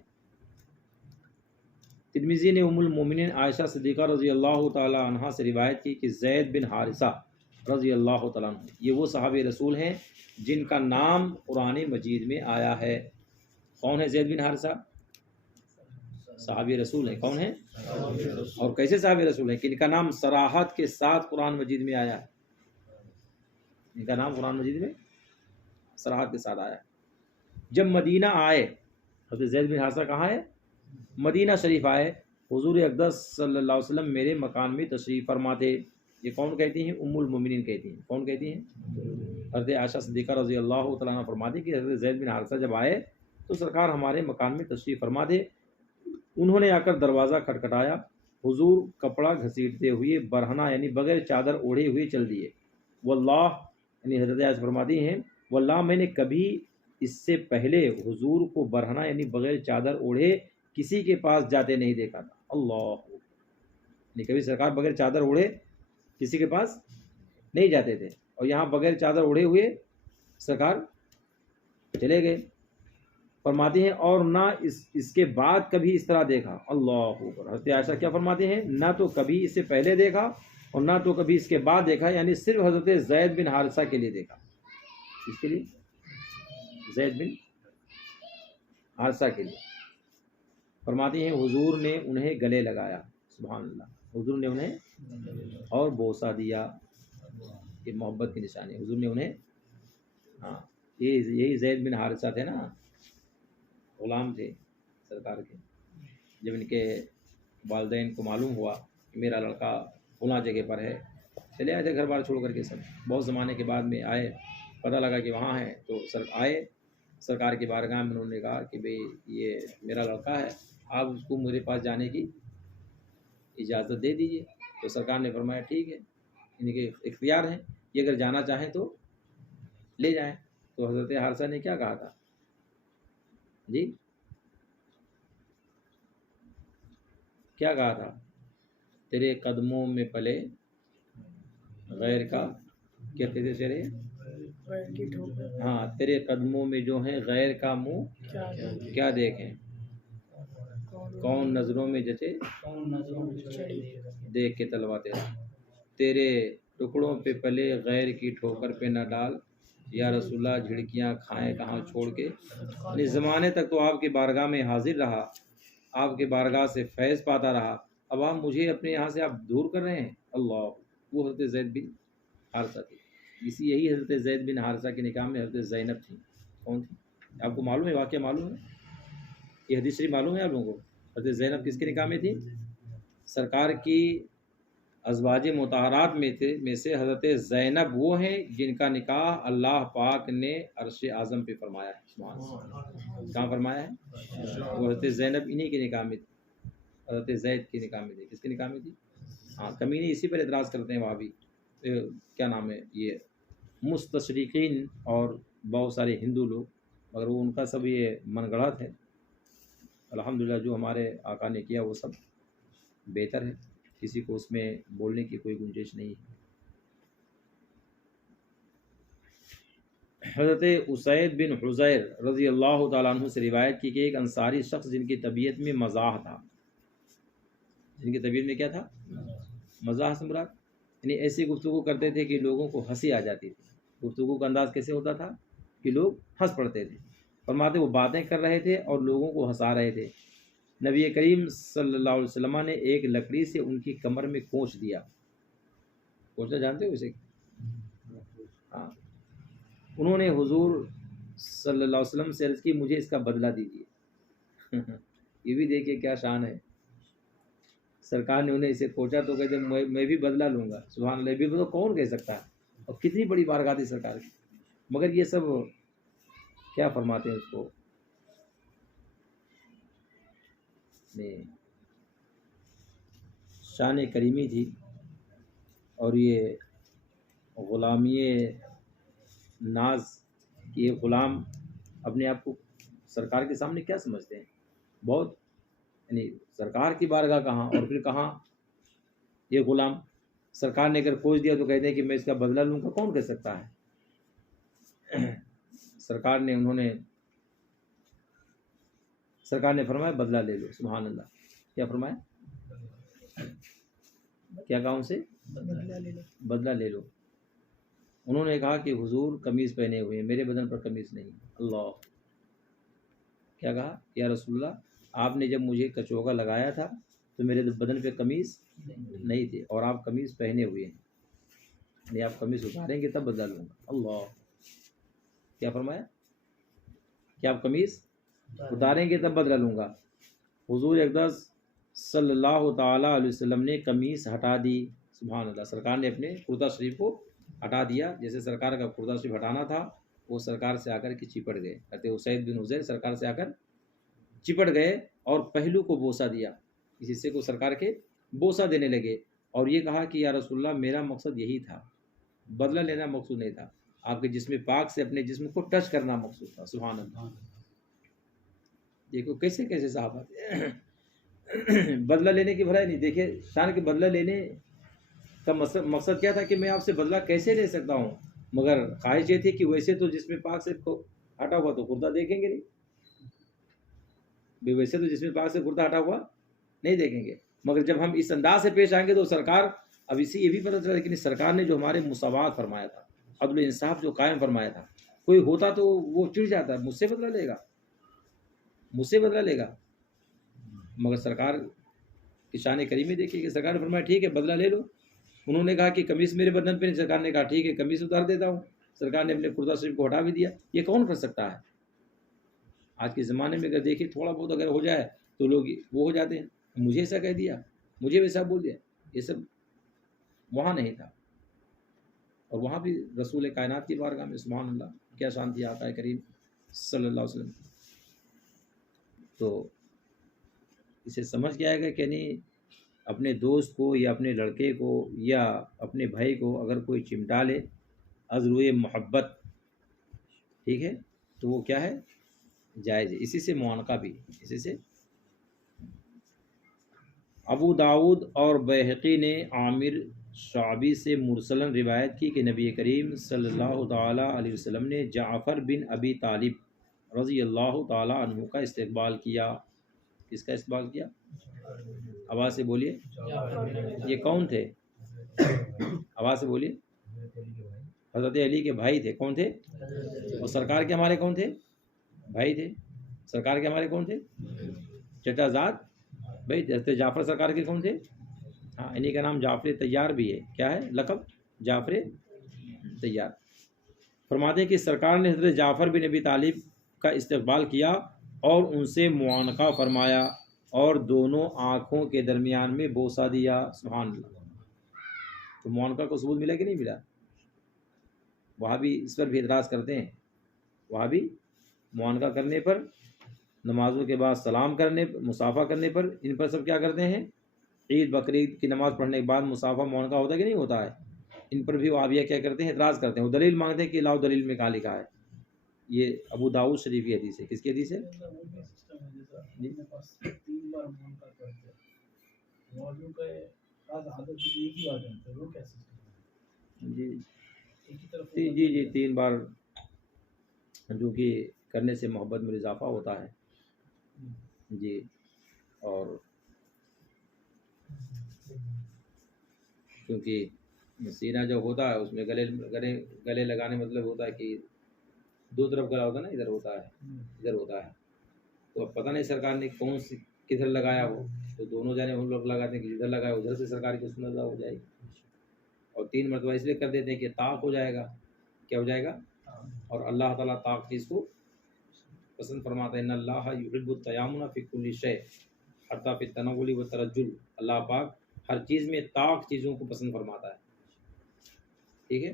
ترمذی نے ام المومنین عائشہ صدیقہ رضی اللہ تعالی عنہا سے روایت کی کہ زید بن حارثہ رضی اللہ تعالیٰ عنہ یہ وہ صحابی رسول ہیں جن کا نام قرآن مجید میں آیا ہے. کون ہے زید بن حارثہ؟ صحابی رسول ہیں. کون ہیں؟ اور کیسے صحابی رسول ہیں کہ ان کا نام صراحت کے ساتھ قرآن مجید میں آیا ہے. ان کا نام قرآن مجید میں صراحت کے ساتھ آیا ہے. جب مدینہ آئے، حضرت زید بن حارثہ کہاں ہے؟ مدینہ شریف آئے. حضور اقدس صلی اللہ علیہ وسلم میرے مکان میں تشریف فرما تھے. یہ کون کہتی ہیں؟ ام المومنین کہتی ہیں. کون کہتی ہیں؟ حضرت عائشہ صدیقہ رضی اللہ تعالیٰ عنہ فرماتی کہ حضرت زید بن حارثہ جب آئے تو سرکار ہمارے مکان میں تشریف فرما تھے. انہوں نے آ کر دروازہ کھٹکھٹایا. حضور کپڑا گھسیٹتے ہوئے برہنہ یعنی بغیر چادر اوڑھے ہوئے چل دیے. واللہ یعنی حضرت عائشہ فرماتی ہیں واللہ میں نے کبھی اس سے پہلے حضور کو برہنہ یعنی بغیر چادر اوڑھے کسی کے پاس جاتے نہیں دیکھا تھا. اللہ، یعنی کبھی سرکار بغیر چادر اوڑھے کسی کے پاس نہیں جاتے تھے، اور یہاں بغیر چادر اوڑھے ہوئے سرکار چلے گئے. فرماتے ہیں اور نہ اس کے بعد کبھی اس طرح دیکھا. اللہ اکبر. حضرت عائشہ کیا فرماتے ہیں؟ نہ تو کبھی اس سے پہلے دیکھا اور نہ تو کبھی اس کے بعد دیکھا، یعنی صرف حضرت زید بن حارثہ کے لیے دیکھا. اس کے لیے زید بن حارثہ کے لیے. فرماتے ہیں حضور نے انہیں گلے لگایا. سبحان اللہ. حضور نے انہیں اور بوسہ دیا. یہ محبت کی نشانی. حضور نے انہیں، ہاں یہی زید بن حارثہ تھے نا، غلام تھے سرکار کے. جب ان کے والدین کو معلوم ہوا کہ میرا لڑکا فلاں جگہ پر ہے، چلے آئے تھے گھر بار چھوڑ کر کے. سب بہت زمانے کے بعد میں آئے، پتہ لگا کہ وہاں ہیں، تو آئے سرکار کی بارگاہ میں. انہوں نے کہا کہ بھئی یہ میرا لڑکا ہے، آپ اس کو میرے پاس جانے کی اجازت دے دیجیے. تو سرکار نے فرمایا ٹھیک ہے، ان کے اختیار ہیں، یہ اگر جانا چاہیں تو لے جائیں. تو حضرت حارثہ نے کیا کہا تھا جی؟ کیا کہا تھا؟ تیرے قدموں میں پلے غیر کا، کیا کہتے تیرے، ہاں تیرے قدموں میں جو ہیں غیر کا منہ کیا دیکھیں، کون نظروں میں جچے دیکھ کے تلوا تیرا. تیرے ٹکڑوں پہ پلے غیر کی ٹھوکر پہ نہ ڈال یا رسول اللہ جھڑکیاں کھائیں کہاں چھوڑ کے. اس زمانے تک تو آپ کی بارگاہ میں حاضر رہا، آپ کے بارگاہ سے فیض پاتا رہا، اب آپ مجھے اپنے یہاں سے آپ دور کر رہے ہیں. اللہ. وہ حضرت زید بن حارثہ تھی. یہی حضرت زید بن حارثہ کے نکاح میں حضرت زینب تھی. کون تھی؟ آپ کو معلوم ہے، واقعہ معلوم ہے، یہ حدیث شریف معلوم ہے آپ لوگوں کو؟ حضرت زینب کس کے نکاح میں تھی؟ سرکار کی ازواج مطہرات میں سے حضرت زینب وہ ہیں جن کا نکاح اللہ پاک نے عرش اعظم پہ فرمایا ہے. کہاں فرمایا ہے؟ وہ حضرت زینب انہی کے نکاح میں تھی، حضرت زید کے نکاح میں تھی. کس کے نکاح میں تھی؟ ہاں کمینے اسی پر اعتراض کرتے ہیں وہاں بھی، کیا نام ہے یہ مستشرقین اور بہت سارے ہندو لوگ، مگر وہ ان کا سب یہ من گڑھت ہے. الحمدللہ جو ہمارے آقا نے کیا وہ سب بہتر ہے، کسی کو اس میں بولنے کی کوئی گنجائش نہیں ہے. حضرت اسید بن حضیر رضی اللہ تعالیٰ عنہ سے روایت کی کہ ایک انصاری شخص جن کی طبیعت میں مزاح تھا، جن کی طبیعت میں کیا تھا؟ مزاح سے مراد یعنی ایسی گفتگو کرتے تھے کہ لوگوں کو ہنسی آ جاتی تھی. گفتگو کا انداز کیسے ہوتا تھا کہ لوگ ہنس پڑتے تھے. فرماتے وہ باتیں کر رہے تھے اور لوگوں کو ہنسا رہے تھے. نبی کریم صلی اللہ علیہ وسلم نے ایک لکڑی سے ان کی کمر میں کونچ دیا. کونچنا جانتے ہو اسے؟ ہاں. انہوں نے حضور صلی اللہ علیہ وسلم سے عرض کی مجھے اس کا بدلہ دیجیے. یہ بھی دیکھیے کیا شان ہے. سرکار نے انہیں اسے کوچا تو کہتے میں بھی بدلہ لوں گا. سبحان اللہ. بھی تو کون کہہ سکتا ہے, اور کتنی بڑی بارگاہ تھی سرکار کی. مگر یہ سب کیا فرماتے ہیں اس کو, شان کریمی تھی. اور یہ غلامی ناز کہ یہ غلام اپنے آپ کو سرکار کے سامنے کیا سمجھتے ہیں, بہت یعنی سرکار کی بارگاہ کہاں, اور پھر کہاں یہ غلام. سرکار نے اگر کوچ دیا تو کہتے ہیں کہ میں اس کا بدلہ لوں گا, کون کہہ سکتا ہے. سرکار نے فرمایا بدلہ لے لو. سبحان اللہ. کیا فرمایا, کیا کہا ان سے, بدلہ لے لو. انہوں نے کہا کہ حضور قمیض پہنے ہوئے ہیں, میرے بدن پر قمیض نہیں. اللہ. کیا کہا, یا رسول اللہ آپ نے جب مجھے کچوگا لگایا تھا تو میرے بدن پہ قمیض نہیں تھے, اور آپ قمیض پہنے ہوئے ہیں, یعنی آپ قمیض اتاریں گے تب بدلہ لوں گا. اللہ. کیا فرمایا, کہ آپ قمیض اتاریں گے تب بدلہ لوں گا. حضور اقدس صلی اللہ تعالیٰ علیہ وسلم نے قمیص ہٹا دی. سبحان اللہ. سرکار نے اپنے کرتا شریف کو ہٹا دیا. جیسے سرکار کا کرتا شریف ہٹانا تھا, وہ سرکار سے آ کر کے چپٹ گئے. کہتے اسید بن حضیر سرکار سے آ کر چپٹ گئے اور پہلو کو بوسہ دیا, اس حصے کو سرکار کے بوسہ دینے لگے, اور یہ کہا کہ یا رسول اللہ میرا مقصد یہی تھا, بدلہ لینا مقصود نہیں تھا, آپ کے جسم پاک سے اپنے جسم کو ٹچ کرنا مقصود تھا. سبحان اللہ. دیکھو کیسے کیسے صحابہ بدلہ لینے کی بھلائی نہیں. دیکھیں شان کے بدلہ لینے کا مقصد کیا تھا کہ میں آپ سے بدلہ کیسے لے سکتا ہوں, مگر خواہش یہ تھی کہ ویسے تو جسم پاک سے ہٹا ہوا تو کردہ دیکھیں گے نہیں, ویسے تو جسم پاک سے کردہ ہٹا ہوا نہیں دیکھیں گے, مگر جب ہم اس انداز سے پیش آئیں گے تو سرکار, اب اسی یہ بھی پتہ چلا کہ سرکار نے جو ہمارے مساوات فرمایا تھا, عدل انصاف جو قائم فرمایا تھا, کوئی ہوتا تو وہ چڑ جاتا, مجھ سے بدلہ لے گا, مجھ سے بدلہ لے گا. مگر سرکار کی شان کریمی دیکھیے کہ سرکار نے فرمایا ٹھیک ہے بدلہ لے لو. انہوں نے کہا کہ قمیص میرے بدن پہ نہیں, سرکار نے کہا ٹھیک ہے قمیص اتار دیتا ہوں. سرکار نے اپنے کرتا شریف کو ہٹا بھی دیا. یہ کون کر سکتا ہے آج کے زمانے میں؟ اگر دیکھیے تھوڑا بہت اگر ہو جائے تو لوگ وہ ہو جاتے ہیں, مجھے ایسا کہہ دیا, مجھے ویسا بول دیا. یہ سب وہاں نہیں تھا, اور وہاں بھی رسول کائنات کی بارگاہ میں سبحان اللہ کیا شان تھی آقا کریم صلی اللہ علیہ وسلم. تو اسے سمجھ کے آئے گا کہ نہیں, اپنے دوست کو یا اپنے لڑکے کو یا اپنے بھائی کو اگر کوئی چمٹا لے از روئے محبت, ٹھیک ہے, تو وہ کیا ہے, جائز ہے. اسی سے معانقہ بھی, اسی سے. ابو داؤد اور بیہقی نے عامر شعبی سے مرسلاً روایت کی کہ نبی کریم صلی اللہ تعالیٰ علیہ وسلم نے جعفر بن ابی طالب رضی اللہ تعالیٰ عنہ کا استقبال کیا. کس کا استقبال کیا؟ آواز سے بولیے. یہ کون تھے؟ آواز سے بولیے. حضرت علی کے بھائی تھے. کون تھے؟ اور سرکار کے ہمارے کون تھے؟ بھائی تھے. سرکار کے ہمارے کون تھے؟ چچا زاد بھائی. حضرت جعفر سرکار کے کون تھے؟ ہاں, انہیں کا نام جعفر طیار بھی ہے. کیا ہے لقب؟ جعفر طیار. فرماتے ہیں کہ سرکار نے حضرت جعفر بن ابی طالب کا استقبال کیا اور ان سے معانقہ فرمایا اور دونوں آنکھوں کے درمیان میں بوسہ دیا. سبحان اللہ. تو معانقہ کو ثبوت ملا کہ نہیں ملا؟ وہاں بھی اس پر بھی اعتراض کرتے ہیں. وہاں بھی معانقہ کرنے پر, نمازوں کے بعد سلام کرنے, مصافحہ کرنے پر, ان پر سب کیا کرتے ہیں؟ عید بقرعید کی نماز پڑھنے کے بعد مصافحہ معانقہ ہوتا ہے کہ نہیں ہوتا ہے؟ ان پر بھی وہابیہ کیا کرتے ہیں؟ اعتراض کرتے ہیں. وہ دلیل مانگتے ہیں کہ لاؤ دلیل میں کہاں لکھا ہے. یہ ابو داؤد شریف کی حدیث ہے. کس کی حدیث ہے؟ جی 3 بار جو کہ کرنے سے محبت میں اضافہ ہوتا ہے. جی, اور کیونکہ سینہ جو ہوتا ہے اس میں گلے لگانے مطلب ہوتا ہے کہ 2 طرف گلا ہوتا ہے نا, ادھر ہوتا ہے ادھر ہوتا ہے. تو اب پتہ نہیں سرکار نے کون سی کدھر لگایا ہو, تو دونوں جانے ہم لوگ لگاتے ہیں کہ جدھر لگایا ادھر سے سرکار کی سنت ادا ہو جائے گی. اور 3 مرتبہ اس لیے کر دیتے ہیں کہ طاق ہو جائے گا. کیا ہو جائے گا؟ اور اللہ تعالیٰ طاق چیز کو پسند فرماتا ہے. ان اللہ یحب التیامن فی کل شیء. حتی فی التناول والترجل، اللہ پاک ہر چیز میں طاق چیزوں کو پسند فرماتا ہے، ٹھیک ہے؟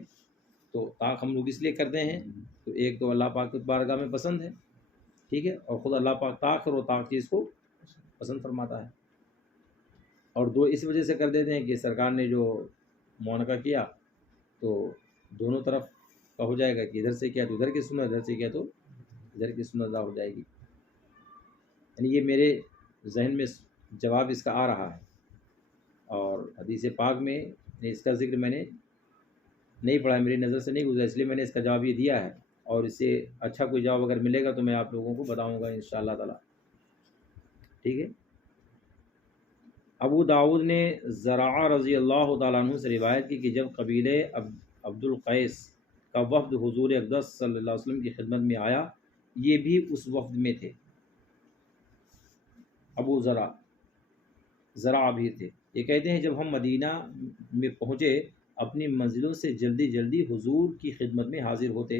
تو طاق ہم لوگ اس لیے کرتے ہیں، تو ایک تو اللہ پاک کی بارگاہ میں پسند ہے، ٹھیک ہے، اور خود اللہ پاک طاق اور طاق چیز کو پسند فرماتا ہے، اور دو اس وجہ سے کر دیتے ہیں کہ سرکار نے جو معانقہ کیا تو دونوں طرف کا ہو جائے گا، کہ ادھر سے کیا تو ادھر کی سنت، ادھر سے کیا تو ادھر کی سنت ادا ہو جائے گی۔ یعنی یہ میرے ذہن میں جواب اس کا آ رہا ہے، اور حدیث پاک میں اس کا ذکر میں نے نہیں پڑھا، میری نظر سے نہیں گزرا، اس لیے میں نے اس کا جواب یہ دیا ہے، اور اس سے اچھا کوئی جواب اگر ملے گا تو میں آپ لوگوں کو بتاؤں گا انشاءاللہ تعالی، ٹھیک ہے۔ ابو داؤد نے زرعہ رضی اللہ تعالیٰ عنہ سے روایت کی کہ جب قبیلے عبد القیس کا وفد حضور اقدس صلی اللہ علیہ وسلم کی خدمت میں آیا، یہ بھی اس وفد میں تھے، ابو زرع بھی تھے۔ یہ کہتے ہیں جب ہم مدینہ میں پہنچے، اپنی منزلوں سے جلدی جلدی حضور کی خدمت میں حاضر ہوتے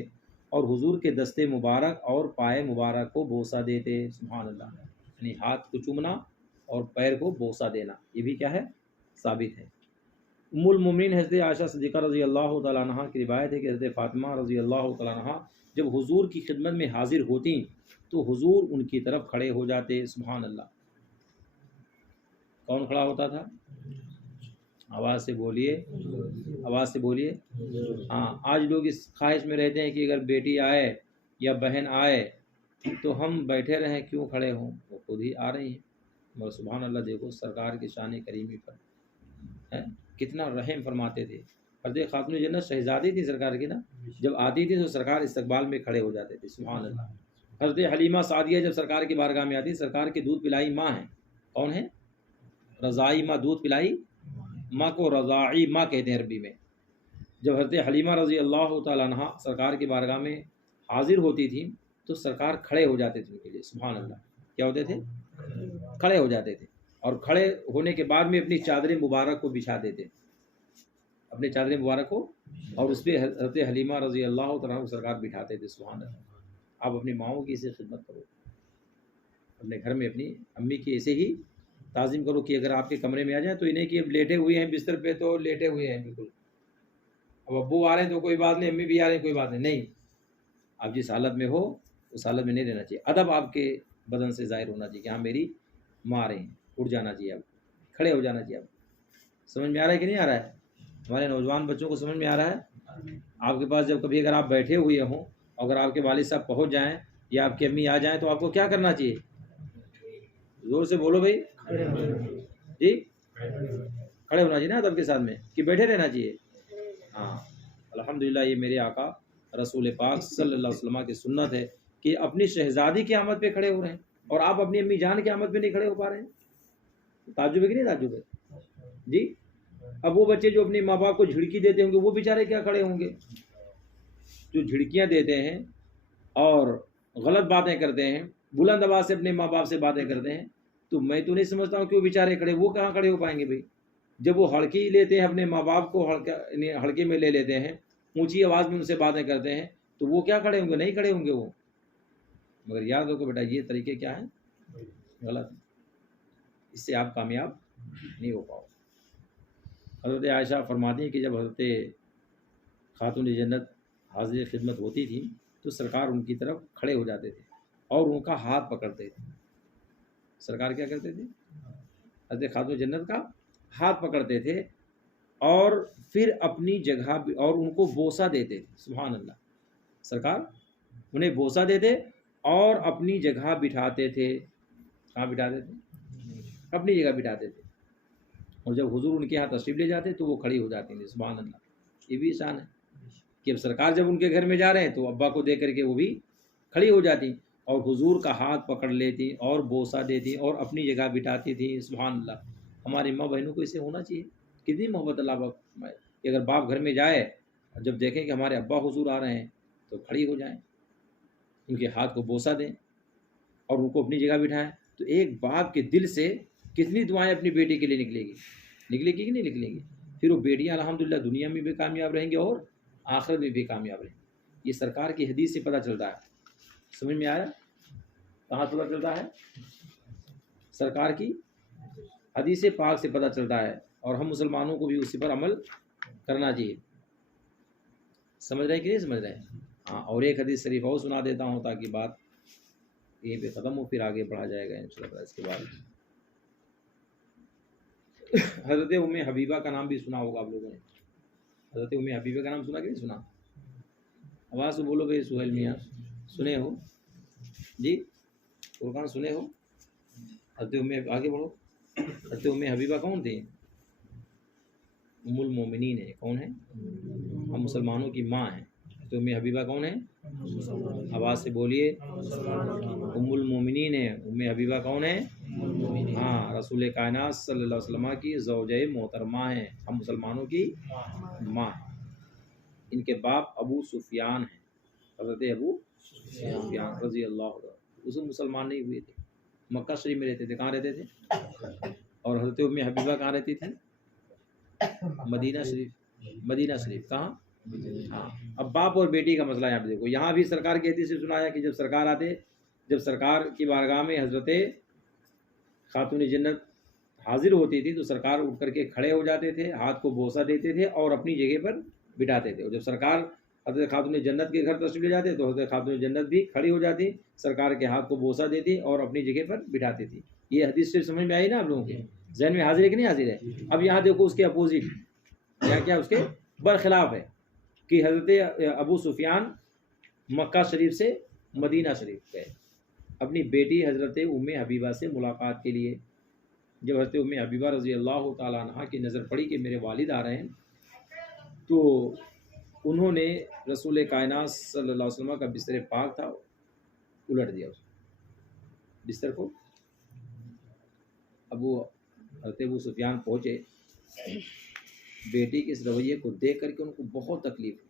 اور حضور کے دستے مبارک اور پائے مبارک کو بوسہ دیتے، سبحان اللہ، یعنی ہاتھ کو چومنا اور پیر کو بوسہ دینا، یہ بھی کیا ہے؟ ثابت ہے۔ ام المومنین حضرت عائشہ صدیقہ رضی اللہ تعالیٰ عنہ کی روایت ہے کہ حضرت فاطمہ رضی اللہ تعالیٰ عنہ جب حضور کی خدمت میں حاضر ہوتی تو حضور ان کی طرف کھڑے ہو جاتے، سبحان اللہ۔ کون کھڑا ہوتا تھا؟ آواز سے بولیے، آواز سے بولیے۔ ہاں، آج لوگ اس خواہش میں رہتے ہیں کہ اگر بیٹی آئے یا بہن آئے تو ہم بیٹھے رہیں، کیوں کھڑے ہوں، وہ خود ہی آ رہی ہیں، مگر سبحان اللہ دیکھو سرکار کی شان کریمی پر کتنا رحم فرماتے تھے۔ حضرت خاتون جنت شہزادی تھی سرکار کی نا، جب آتی تھی تو سرکار استقبال میں کھڑے ہو جاتے تھے، سبحان اللہ۔ حضرت حلیمہ سعدیہ جب سرکار کی بارگاہ میں آتی، سرکار کی دودھ پلائی ماں ہیں، کون ہے؟ رضائی ماں، دودھ پلائی ماں کو رضاعی ماں کہتے ہیں عربی میں۔ جب حضرت حلیمہ رضی اللہ تعالیٰ عنہ سرکار کی بارگاہ میں حاضر ہوتی تھی تو سرکار کھڑے ہو جاتے تھے ان کے لیے، سبحان اللہ، کیا ہوتے تھے؟ کھڑے ہو جاتے تھے، اور کھڑے ہونے کے بعد میں اپنی چادر مبارک کو بچھا دیتے، اپنی چادر مبارک کو، اور اس پہ حضرت حلیمہ رضی اللہ تعالیٰ عنہ سرکار بٹھاتے تھے، سبحان اللہ۔ آپ اپنی ماؤں کی اسے خدمت کرو، اپنے گھر میں اپنی امی کی ایسے ہی تعظیم کرو کہ اگر آپ کے کمرے میں آ جائیں تو انہیں کہ اب لیٹے ہوئے ہیں بستر پہ تو لیٹے ہوئے ہیں بالکل، اب ابو آ رہے ہیں تو کوئی بات نہیں، امی بھی آ رہے ہیں کوئی بات نہیں، نہیں، آپ جس حالت میں ہو اس حالت میں نہیں رہنا چاہیے، ادب آپ کے بدن سے ظاہر ہونا چاہیے کہ ہاں میری ماں آ رہے ہیں، اٹھ جانا چاہیے، اب کھڑے ہو جانا چاہیے۔ اب سمجھ میں آ رہا ہے کہ نہیں آ رہا ہے؟ ہمارے نوجوان بچوں کو سمجھ میں آ رہا ہے؟ آپ کے پاس جب کبھی اگر آپ بیٹھے ہوئے ہوں، اگر آپ کے والد صاحب پہنچ جائیں یا آپ کی امی آ جائیں تو آپ کو کیا کرنا چاہیے؟ زور سے بولو بھائی، جی کھڑے ہونا چاہیے نا ادب کے ساتھ میں، کہ بیٹھے رہنا چاہیے؟ ہاں، الحمدللہ یہ میرے آقا رسول پاک صلی اللہ علیہ وسلم کی سنت ہے کہ اپنی شہزادی کی آمد پہ کھڑے ہو رہے ہیں، اور آپ اپنی امی جان کی آمد پہ نہیں کھڑے ہو پا رہے ہیں، تعجب ہے کہ نہیں تعجب ہے؟ جی، اب وہ بچے جو اپنے ماں باپ کو جھڑکی دیتے ہوں گے وہ بیچارے کیا کھڑے ہوں گے؟ جو جھڑکیاں دیتے ہیں اور غلط باتیں کرتے ہیں، بلند آواز سے اپنے ماں باپ سے باتیں کرتے ہیں، تو میں تو نہیں سمجھتا ہوں کہ وہ بیچارے کھڑے، وہ کہاں کھڑے ہو پائیں گے بھائی؟ جب وہ ہڑکی لیتے ہیں اپنے ماں باپ کو، ہڑکے میں لے لیتے ہیں، اونچی آواز میں ان سے باتیں کرتے ہیں، تو وہ کیا کھڑے ہوں گے؟ نہیں کھڑے ہوں گے وہ۔ مگر یاد رکھو بیٹا یہ طریقے کیا ہیں؟ غلط، اس سے آپ کامیاب نہیں ہو پاؤ۔ حضرت عائشہ فرماتی ہیں کہ جب حضرت خاتون جنت حاضر خدمت ہوتی تھی تو سرکار ان کی طرف کھڑے ہو جاتے تھے اور ان کا ہاتھ پکڑتے تھے۔ سرکار کیا کرتے تھے؟ حضرت خاتون جنت کا ہاتھ پکڑتے تھے اور پھر اپنی جگہ اور ان کو بوسہ دیتے تھے، سبحان اللہ۔ سرکار انہیں بوسہ دیتے اور اپنی جگہ بٹھاتے تھے، کہاں بٹھاتے تھے؟ اپنی جگہ بٹھاتے تھے، اور جب حضور ان کے ہاں تشریف لے جاتے تو وہ کھڑی ہو جاتی تھیں، سبحان اللہ۔ یہ بھی شان ہے کہ اب سرکار جب ان کے گھر میں جا رہے ہیں تو ابا کو دے کر کے وہ بھی کھڑی ہو جاتی اور حضور کا ہاتھ پکڑ لیتی اور بوسہ دیتی اور اپنی جگہ بٹھاتی تھی، سبحان اللہ۔ ہماری ماں بہنوں کو اسے ہونا چاہیے، کتنی محبت اللہ باپ کہ اگر باپ گھر میں جائے اور جب دیکھیں کہ ہمارے ابا حضور آ رہے ہیں تو کھڑی ہو جائیں، ان کے ہاتھ کو بوسہ دیں اور ان کو اپنی جگہ بٹھائیں، تو ایک باپ کے دل سے کتنی دعائیں اپنی بیٹی کے لیے نکلے گی کہ نہیں نکلیں گی؟ پھر وہ بیٹیاں الحمدللہ دنیا میں بھی کامیاب رہیں گی اور آخرت میں بھی کامیاب رہیں گی۔ یہ سرکار کی حدیث سے پتہ چلتا ہے، سمجھ میں آیا؟ کہاں پتہ چلتا ہے؟ سرکار کی حدیث پاک سے پتہ چلتا ہے، اور ہم مسلمانوں کو بھی اسی پر عمل کرنا چاہیے. سمجھ رہے کہ نہیں سمجھ رہے؟ ہاں. اور ایک حدیث شریف اور سنا دیتا ہوں تاکہ بات یہیں پہ ختم ہو، پھر آگے بڑھا جائے گا انشاءاللہ. اس کے بعد حضرت ام حبیبہ کا نام بھی سنا ہوگا آپ لوگوں نے. حضرت ام حبیبہ کا نام سنا کہ نہیں سنا؟ آواز سے بولو بھائی. سہیل میاں سنے ہو جی؟ قرآن سنے ہو؟ حضرت ام، آگے بڑھو. حضرت ام حبیبہ کون تھے؟ ام المومنین ہے. کون ہے؟ ہم مسلمانوں کی ماں ہیں. حضرت ام حبیبہ کون ہے؟ آواز سے بولیے. ام المومنین ہے. ام حبیبہ کون ہے؟ ہاں، رسول کائنات صلی اللہ علیہ وسلم کی زوجہ محترمہ ہیں. ہم مسلمانوں کی ماں ہیں. ان کے باپ ابو سفیان ہیں. حضرت ابو سفیان رضی اللہ عنہ. اس میں مسلمان نہیں ہوئے تھے، مکہ شریف میں رہتے تھے. کہاں رہتے تھے؟ اور حضرت ام حبیبہ کہاں رہتی تھی؟ مدینہ شریف. مدینہ شریف کہاں؟ ہاں. اب باپ اور بیٹی کا مسئلہ یہاں پہ دیکھو. یہاں بھی سرکار کی حدیث سے سنایا کہ جب سرکار کی بارگاہ میں حضرت خاتون جنت حاضر ہوتی تھی تو سرکار اٹھ کر کے کھڑے ہو جاتے تھے، ہاتھ کو بوسہ دیتے تھے اور اپنی جگہ پر بٹھاتے تھے. اور جب سرکار حضرت خاتون جنت کے گھر تشریف لے جاتے تو حضرت خاتون جنت بھی کھڑی ہو جاتی، سرکار کے ہاتھ کو بوسہ دیتی اور اپنی جگہ پر بٹھاتی تھی. یہ حدیث سے سمجھ میں آئی نا آپ لوگوں کے؟ ذہن میں حاضر ہے کہ نہیں حاضر ہے؟ اب یہاں دیکھو اس کے اپوزٹ کیا اس کے برخلاف ہے کہ حضرت ابو سفیان مکہ شریف سے مدینہ شریف گئے اپنی بیٹی حضرت ام حبیبہ سے ملاقات کے لیے. جب حضرت ام حبیبہ رضی اللہ تعالیٰ عنہ کی نظر پڑی کہ میرے والد آ رہے ہیں تو انہوں نے رسول کائنات صلی اللہ علیہ وسلم کا بستر پاک تھا الٹ دیا اس بستر کو. حضرت ابو سفیان پہنچے. بیٹی کے اس رویے کو دیکھ کر کے ان کو بہت تکلیف ہوئی.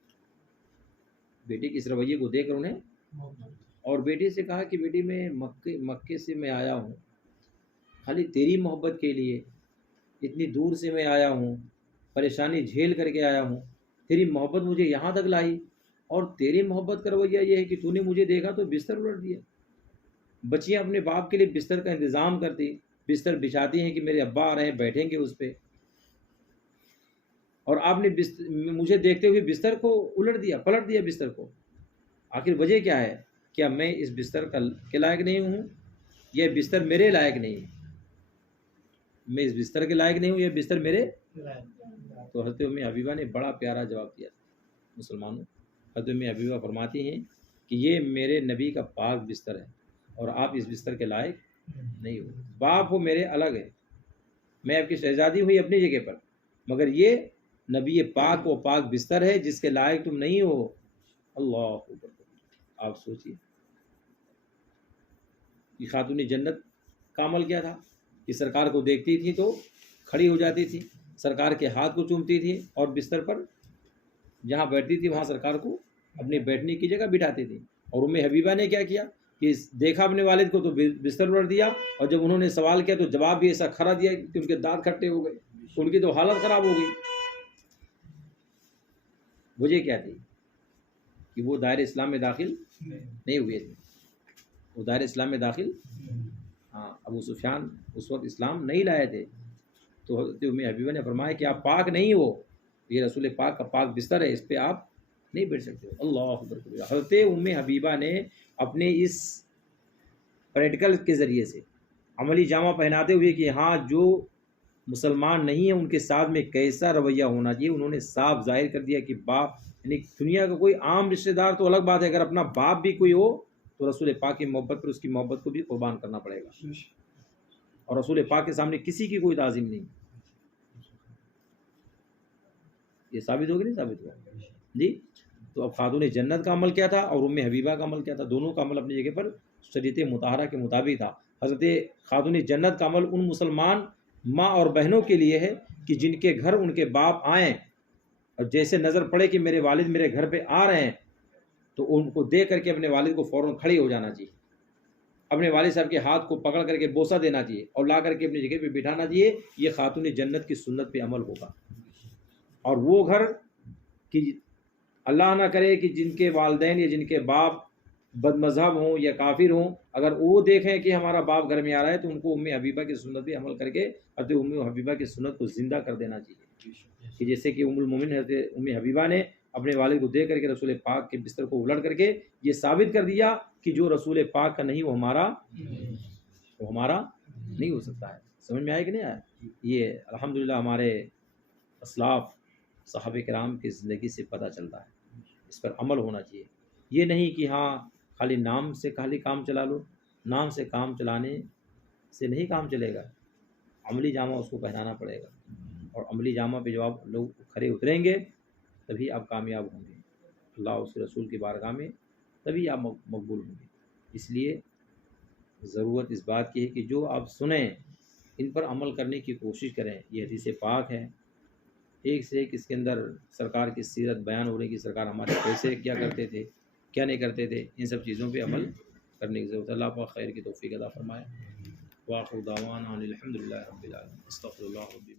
بیٹی کے اس رویے کو دیکھ کر انہیں، اور بیٹی سے کہا کہ بیٹی میں مکے سے میں آیا ہوں خالی تیری محبت کے لیے. اتنی دور سے میں آیا ہوں، پریشانی جھیل کر کے آیا ہوں، تیری محبت مجھے یہاں تک لائی، اور تیری محبت کا رویہ یہ ہے کہ تو نے مجھے دیکھا تو بستر الٹ دیا. بچیاں اپنے باپ کے لیے بستر کا انتظام کرتی، بستر بچھاتی ہیں کہ میرے ابا آ رہے ہیں بیٹھیں گے اس پہ، اور آپ نے مجھے دیکھتے ہوئے بستر کو الٹ دیا، پلٹ دیا بستر کو. آخر وجہ کیا ہے؟ کیا میں اس بستر کے لائق نہیں ہوں؟ یہ بستر میرے لائق نہیں ہے؟ میں اس بستر کے لائق نہیں ہوں، یہ بستر میرے؟ تو حضرت ام حبیبہ نے بڑا پیارا جواب دیا. مسلمانوں، حضرت ام حبیبہ فرماتی ہیں کہ یہ میرے نبی کا پاک بستر ہے اور آپ اس بستر کے لائق نہیں ہو. باپ ہو میرے الگ ہے، میں آپ کی شہزادی ہوئی اپنی جگہ پر، مگر یہ نبی پاک و پاک بستر ہے جس کے لائق تم نہیں ہو. اللہ اکبر. آپ سوچئے یہ خاتون جنت کا عمل کیا تھا کہ سرکار کو دیکھتی تھی تو کھڑی ہو جاتی تھی، سرکار کے ہاتھ کو چومتی تھی اور بستر پر جہاں بیٹھتی تھی وہاں سرکار کو اپنے بیٹھنے کی جگہ بٹھاتی تھی. اور ام حبیبہ نے کیا کیا کہ دیکھا اپنے والد کو تو بستر الٹ دیا، اور جب انہوں نے سوال کیا تو جواب بھی ایسا کھڑا دیا کہ ان کے دانت کھٹے ہو گئے، ان کی تو حالت خراب ہو گئی. وجہ کیا تھی؟ کہ وہ دائر اسلام میں داخل نہیں ہوئے تھے. وہ دائر اسلام میں داخل، ہاں، ابو سفیان اس وقت اسلام نہیں لائے تھے. تو حضرت ام حبیبہ نے فرمایا کہ آپ پاک نہیں ہو، یہ رسول پاک کا پاک بستر ہے، اس پہ آپ نہیں بیٹھ سکتے. اللہ اکبر. حضرت ام حبیبہ نے اپنے اس پریکٹیکل کے ذریعے سے عملی جامہ پہناتے ہوئے کہ ہاں جو مسلمان نہیں ہیں ان کے ساتھ میں کیسا رویہ ہونا چاہیے، انہوں نے صاف ظاہر کر دیا کہ باپ یعنی دنیا کا کوئی عام رشتہ دار تو الگ بات ہے، اگر اپنا باپ بھی کوئی ہو تو رسول پاک کی محبت پر اس کی محبت کو بھی قربان کرنا پڑے گا. اور رسول پاک کے سامنے کسی کی کوئی تعظیم نہیں. یہ ثابت ہوگی نہیں ثابت ہوا جی؟ تو اب خاتون جنت کا عمل کیا تھا اور ام حبیبہ کا عمل کیا تھا؟ دونوں کا عمل اپنی جگہ پر شریعت مطہرہ کے مطابق تھا. حضرت خاتون جنت کا عمل ان مسلمان ماں اور بہنوں کے لیے ہے کہ جن کے گھر ان کے باپ آئیں اور جیسے نظر پڑے کہ میرے والد میرے گھر پہ آ رہے ہیں تو ان کو دیکھ کر کے اپنے والد کو فوراً کھڑی ہو جانا چاہیے، اپنے والد صاحب کے ہاتھ کو پکڑ کر کے بوسہ دینا چاہیے اور لا کر کے اپنی جگہ پہ بٹھانا چاہیے. یہ خاتون جنت کی سنت پہ عمل ہوگا. اور وہ گھر کہ اللہ نہ کرے کہ جن کے والدین یا جن کے باپ بد مذہب ہوں یا کافر ہوں، اگر وہ دیکھیں کہ ہمارا باپ گھر میں آ رہا ہے تو ان کو ام حبیبہ کی سنت پہ عمل کر کے حضرت ام حبیبہ کی سنت کو زندہ کر دینا چاہیے، کہ جیسے کہ ام المومن حضرت ام حبیبہ نے اپنے والد کو دیکھ کر کے رسول پاک کے بستر کو الٹ کر کے یہ ثابت کر دیا کہ جو رسول پاک کا نہیں وہ ہمارا نہیں ہو سکتا ہے۔ سمجھ میں آیا کہ نہیں آیا؟ یہ الحمدللہ ہمارے اسلاف صحابہ کرام کی زندگی سے پتہ چلتا ہے، اس پر عمل ہونا چاہیے۔ یہ نہیں کہ ہاں خالی نام سے خالی کام چلا لو، نام سے کام چلانے سے نہیں کام چلے گا، عملی جامہ اس کو پہنانا پڑے گا، اور عملی جامہ پہ جب آپ لوگ کھڑے اتریں گے تبھی آپ کامیاب ہوں گے اللہ اس کے رسول کی بارگاہ میں، تبھی آپ مقبول ہوں گے۔ اس لیے ضرورت اس بات کی ہے کہ جو آپ سنیں ان پر عمل کرنے کی کوشش کریں۔ یہ حدیث پاک ہے، ایک سے ایک اس کے اندر سرکار کی سیرت بیان ہو رہی کہ سرکار ہمارے کیسے کیا کرتے تھے، کیا نہیں کرتے تھے، ان سب چیزوں پہ عمل کرنے کی ضرورت ہے۔ اللہ پاک خیر کی توفیق عطا فرمائے۔ وآخر دعوانا ان الحمد للہ رب العالمین۔ استغفر اللہ ربی